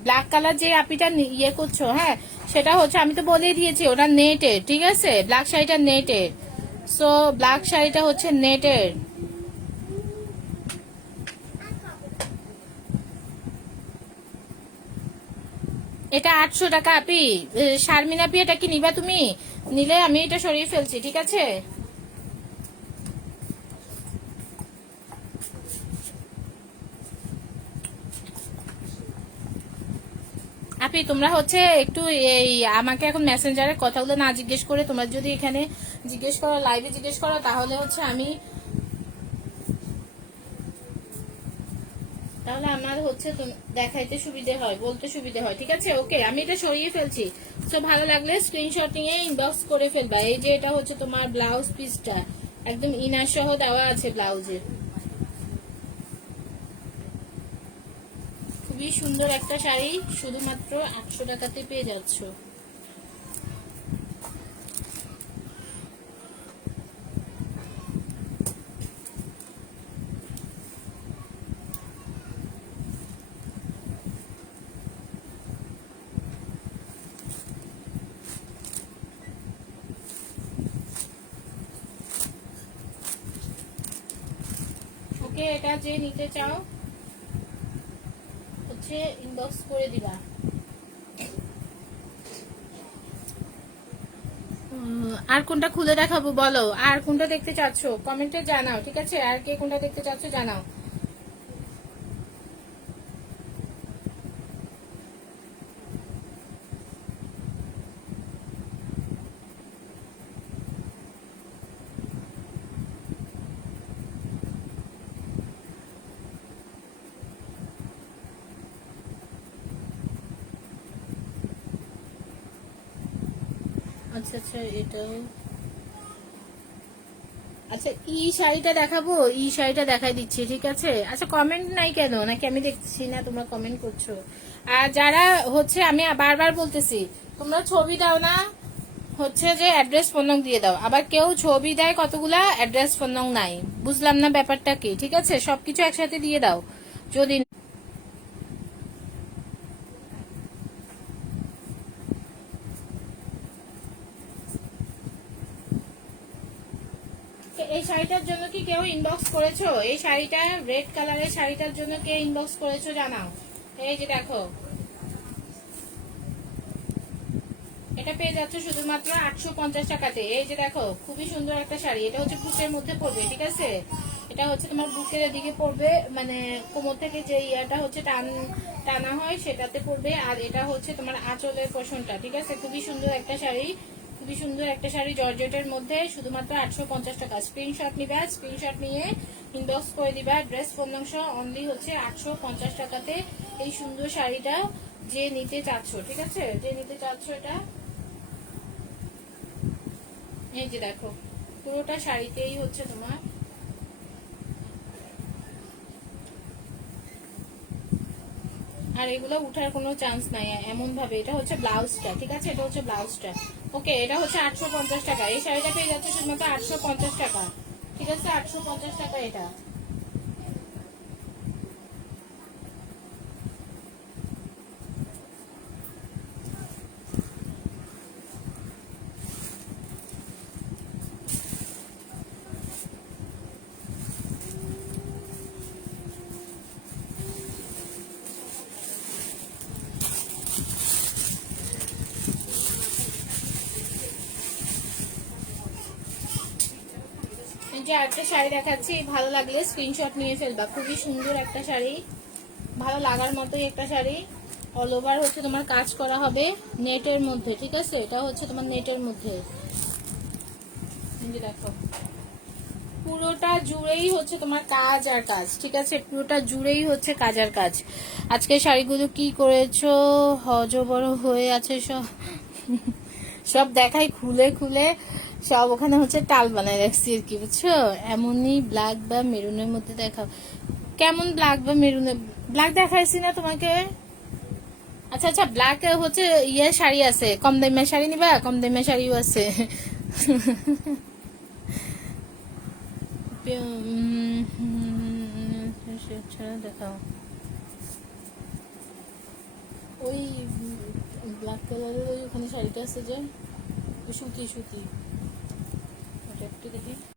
ব্ল্যাক কালার যে আপিটা ইয়ে করছো, হ্যাঁ সেটা হচ্ছে আমি তো বলে দিয়েছি ওটা নেটের, ঠিক আছে। ব্ল্যাক শাড়িটা নেটের, সো ব্ল্যাক শাড়িটা হচ্ছে নেটের। এটা 800 টাকা আপি। শারমিন আপি, এটা কি নিবা তুমি? নিলে আমি এটা সরিয়ে ফেলছি, ঠিক আছে? আপি তোমরা হচ্ছে একটু এই আমাকে এখন মেসেঞ্জারে কথাগুলো না জিজ্ঞেস করে তোমরা যদি এখানে জিজ্ঞেস করো, লাইভে জিজ্ঞেস করো, তাহলে হচ্ছে তাহলে আমার হচ্ছে দেখাইতে সুবিধে হয়, বলতে সুবিধে হয়, ঠিক আছে? ওকে, আমি এটা সরিয়ে ফেলছি। তো ভালো লাগলে স্ক্রিনশট নিয়ে ইনবক্স করে ফেলবা। এই যে এটা হচ্ছে তোমার ব্লাউজ পিসটা, একদম ইনার সহ দেওয়া আছে ব্লাউজে। খুবই সুন্দর একটা শাড়ি, শুধুমাত্র 800 টাকাতে পেয়ে যাচ্ছ। ওকে, এটা যে নিতে চাও হচ্ছে ইনবক্স করে দিবা। আর কোনটা খুলে দেখাবো বলো? আর কোনটা দেখতে চাচ্ছ কমেন্টে জানাও, ঠিক আছে? আর কে কোনটা দেখতে চাচ্ছ জানাও। আচ্ছা আচ্ছা, এটাও আচ্ছা। শাড়িটা দেখাবো, শাড়িটা দেখাই দিচ্ছি, ঠিক আছে? আচ্ছা, কমেন্ট নাই কেন? নাকি আমি দেখছি না তোমরা কমেন্ট করছো? আর যারা হচ্ছে, আমি বারবার বলতেছি, তোমরা ছবি দাও না, হচ্ছে যে অ্যাড্রেস ফোন নং দিয়ে দাও। আবার কেউ ছবি দেয় কতগুলা, অ্যাড্রেস ফোন নং নাই। বুঝলাম না ব্যাপারটা কি, ঠিক আছে? সবকিছু একসাথে দিয়ে দাও যদি। এই শাড়িটার জন্য কি কেউ ইনবক্স করেছো? এই শাড়িটা রেড কালারের শাড়িটার জন্য কে ইনবক্স করেছো জানাও। এই যে দেখো, এটা পেয়ে যাচ্ছে শুধুমাত্র 850 টাকাতে। এই যে দেখো, খুবই সুন্দর একটা শাড়ি। এটা হচ্ছে বুকের মধ্যে পড়বে, ঠিক আছে? এটা হচ্ছে তোমার বুকের এদিকে পড়বে, মানে কোমর থেকে যে ইয়াটা হচ্ছে টানা হয় সেটাতে পড়বে। আর এটা হচ্ছে তোমার আঁচলের পোষণটা, ঠিক আছে? খুবই সুন্দর একটা শাড়ি, খুবই সুন্দর একটা শাড়ি জর্জেটের মধ্যে, শুধুমাত্র 850 টাকা। স্ক্রিনশট নিবা, স্ক্রিনশট নিয়ে ইনবক্স করে দিবা। ড্রেস ফোন নংশ অনলি হচ্ছে 850 টাকাতে এই সুন্দর শাড়িটা যে নিতে চাচ্ছ, ঠিক আছে? যে নিতে চাচ্ছ এটা, এই যে দেখো, পুরোটা শাড়িতেই হচ্ছে তোমার। আর এগুলো উঠার কোনো চান্স নাই এমন ভাবে। এটা হচ্ছে ব্লাউজটা, ঠিক আছে? এটা হচ্ছে ব্লাউজটা। ওকে, এটা হচ্ছে 850 টাকা। এই শাড়িটা পেয়ে যাচ্ছে শুধুমাত্র 850 টাকা, ঠিক আছে? 850 টাকা এটা। এই যে আরেকটা শাড়ি দেখাচ্ছি, ভালো লাগলে স্ক্রিনশট নিয়ে ফেলবা। খুবই সুন্দর একটা শাড়ি, ভালো লাগার মতোই একটা শাড়ি। অল ওভার হচ্ছে তোমার কাজ করা হবে নেটের মধ্যে, ঠিক আছে? এটা হচ্ছে তোমার নেটের মধ্যে। এই যে দেখো, পুরোটা জুড়েই হচ্ছে তোমার কাজ আর কাজ, ঠিক আছে? পুরোটা জুড়েই হচ্ছে কাজ আর কাজ। আজকে শাড়িগুলো কি করেছো? বড় হয়ে আছে সব, সব দেখাই খুলে খুলে, সব ওখানে হচ্ছে টাল বানায় রাখছি আর কি, বুঝছো? এমনই ব্ল্যাক বা মেরুনের মধ্যে দেখাও। কেমন ব্ল্যাক বা মেরুনের? ব্ল্যাক দেখাইছি না তোমাকে? আচ্ছা আচ্ছা, ব্ল্যাক হচ্ছে ইয়ে শাড়ি আছে, কম দামের শাড়ি নিবা? কম দামের শাড়িও আছে। দেখাও ওই ব্ল্যাক কালারের ওই ওখানে শাড়িটা আছে যে সুতি সুতি, ওটা একটু দেখি।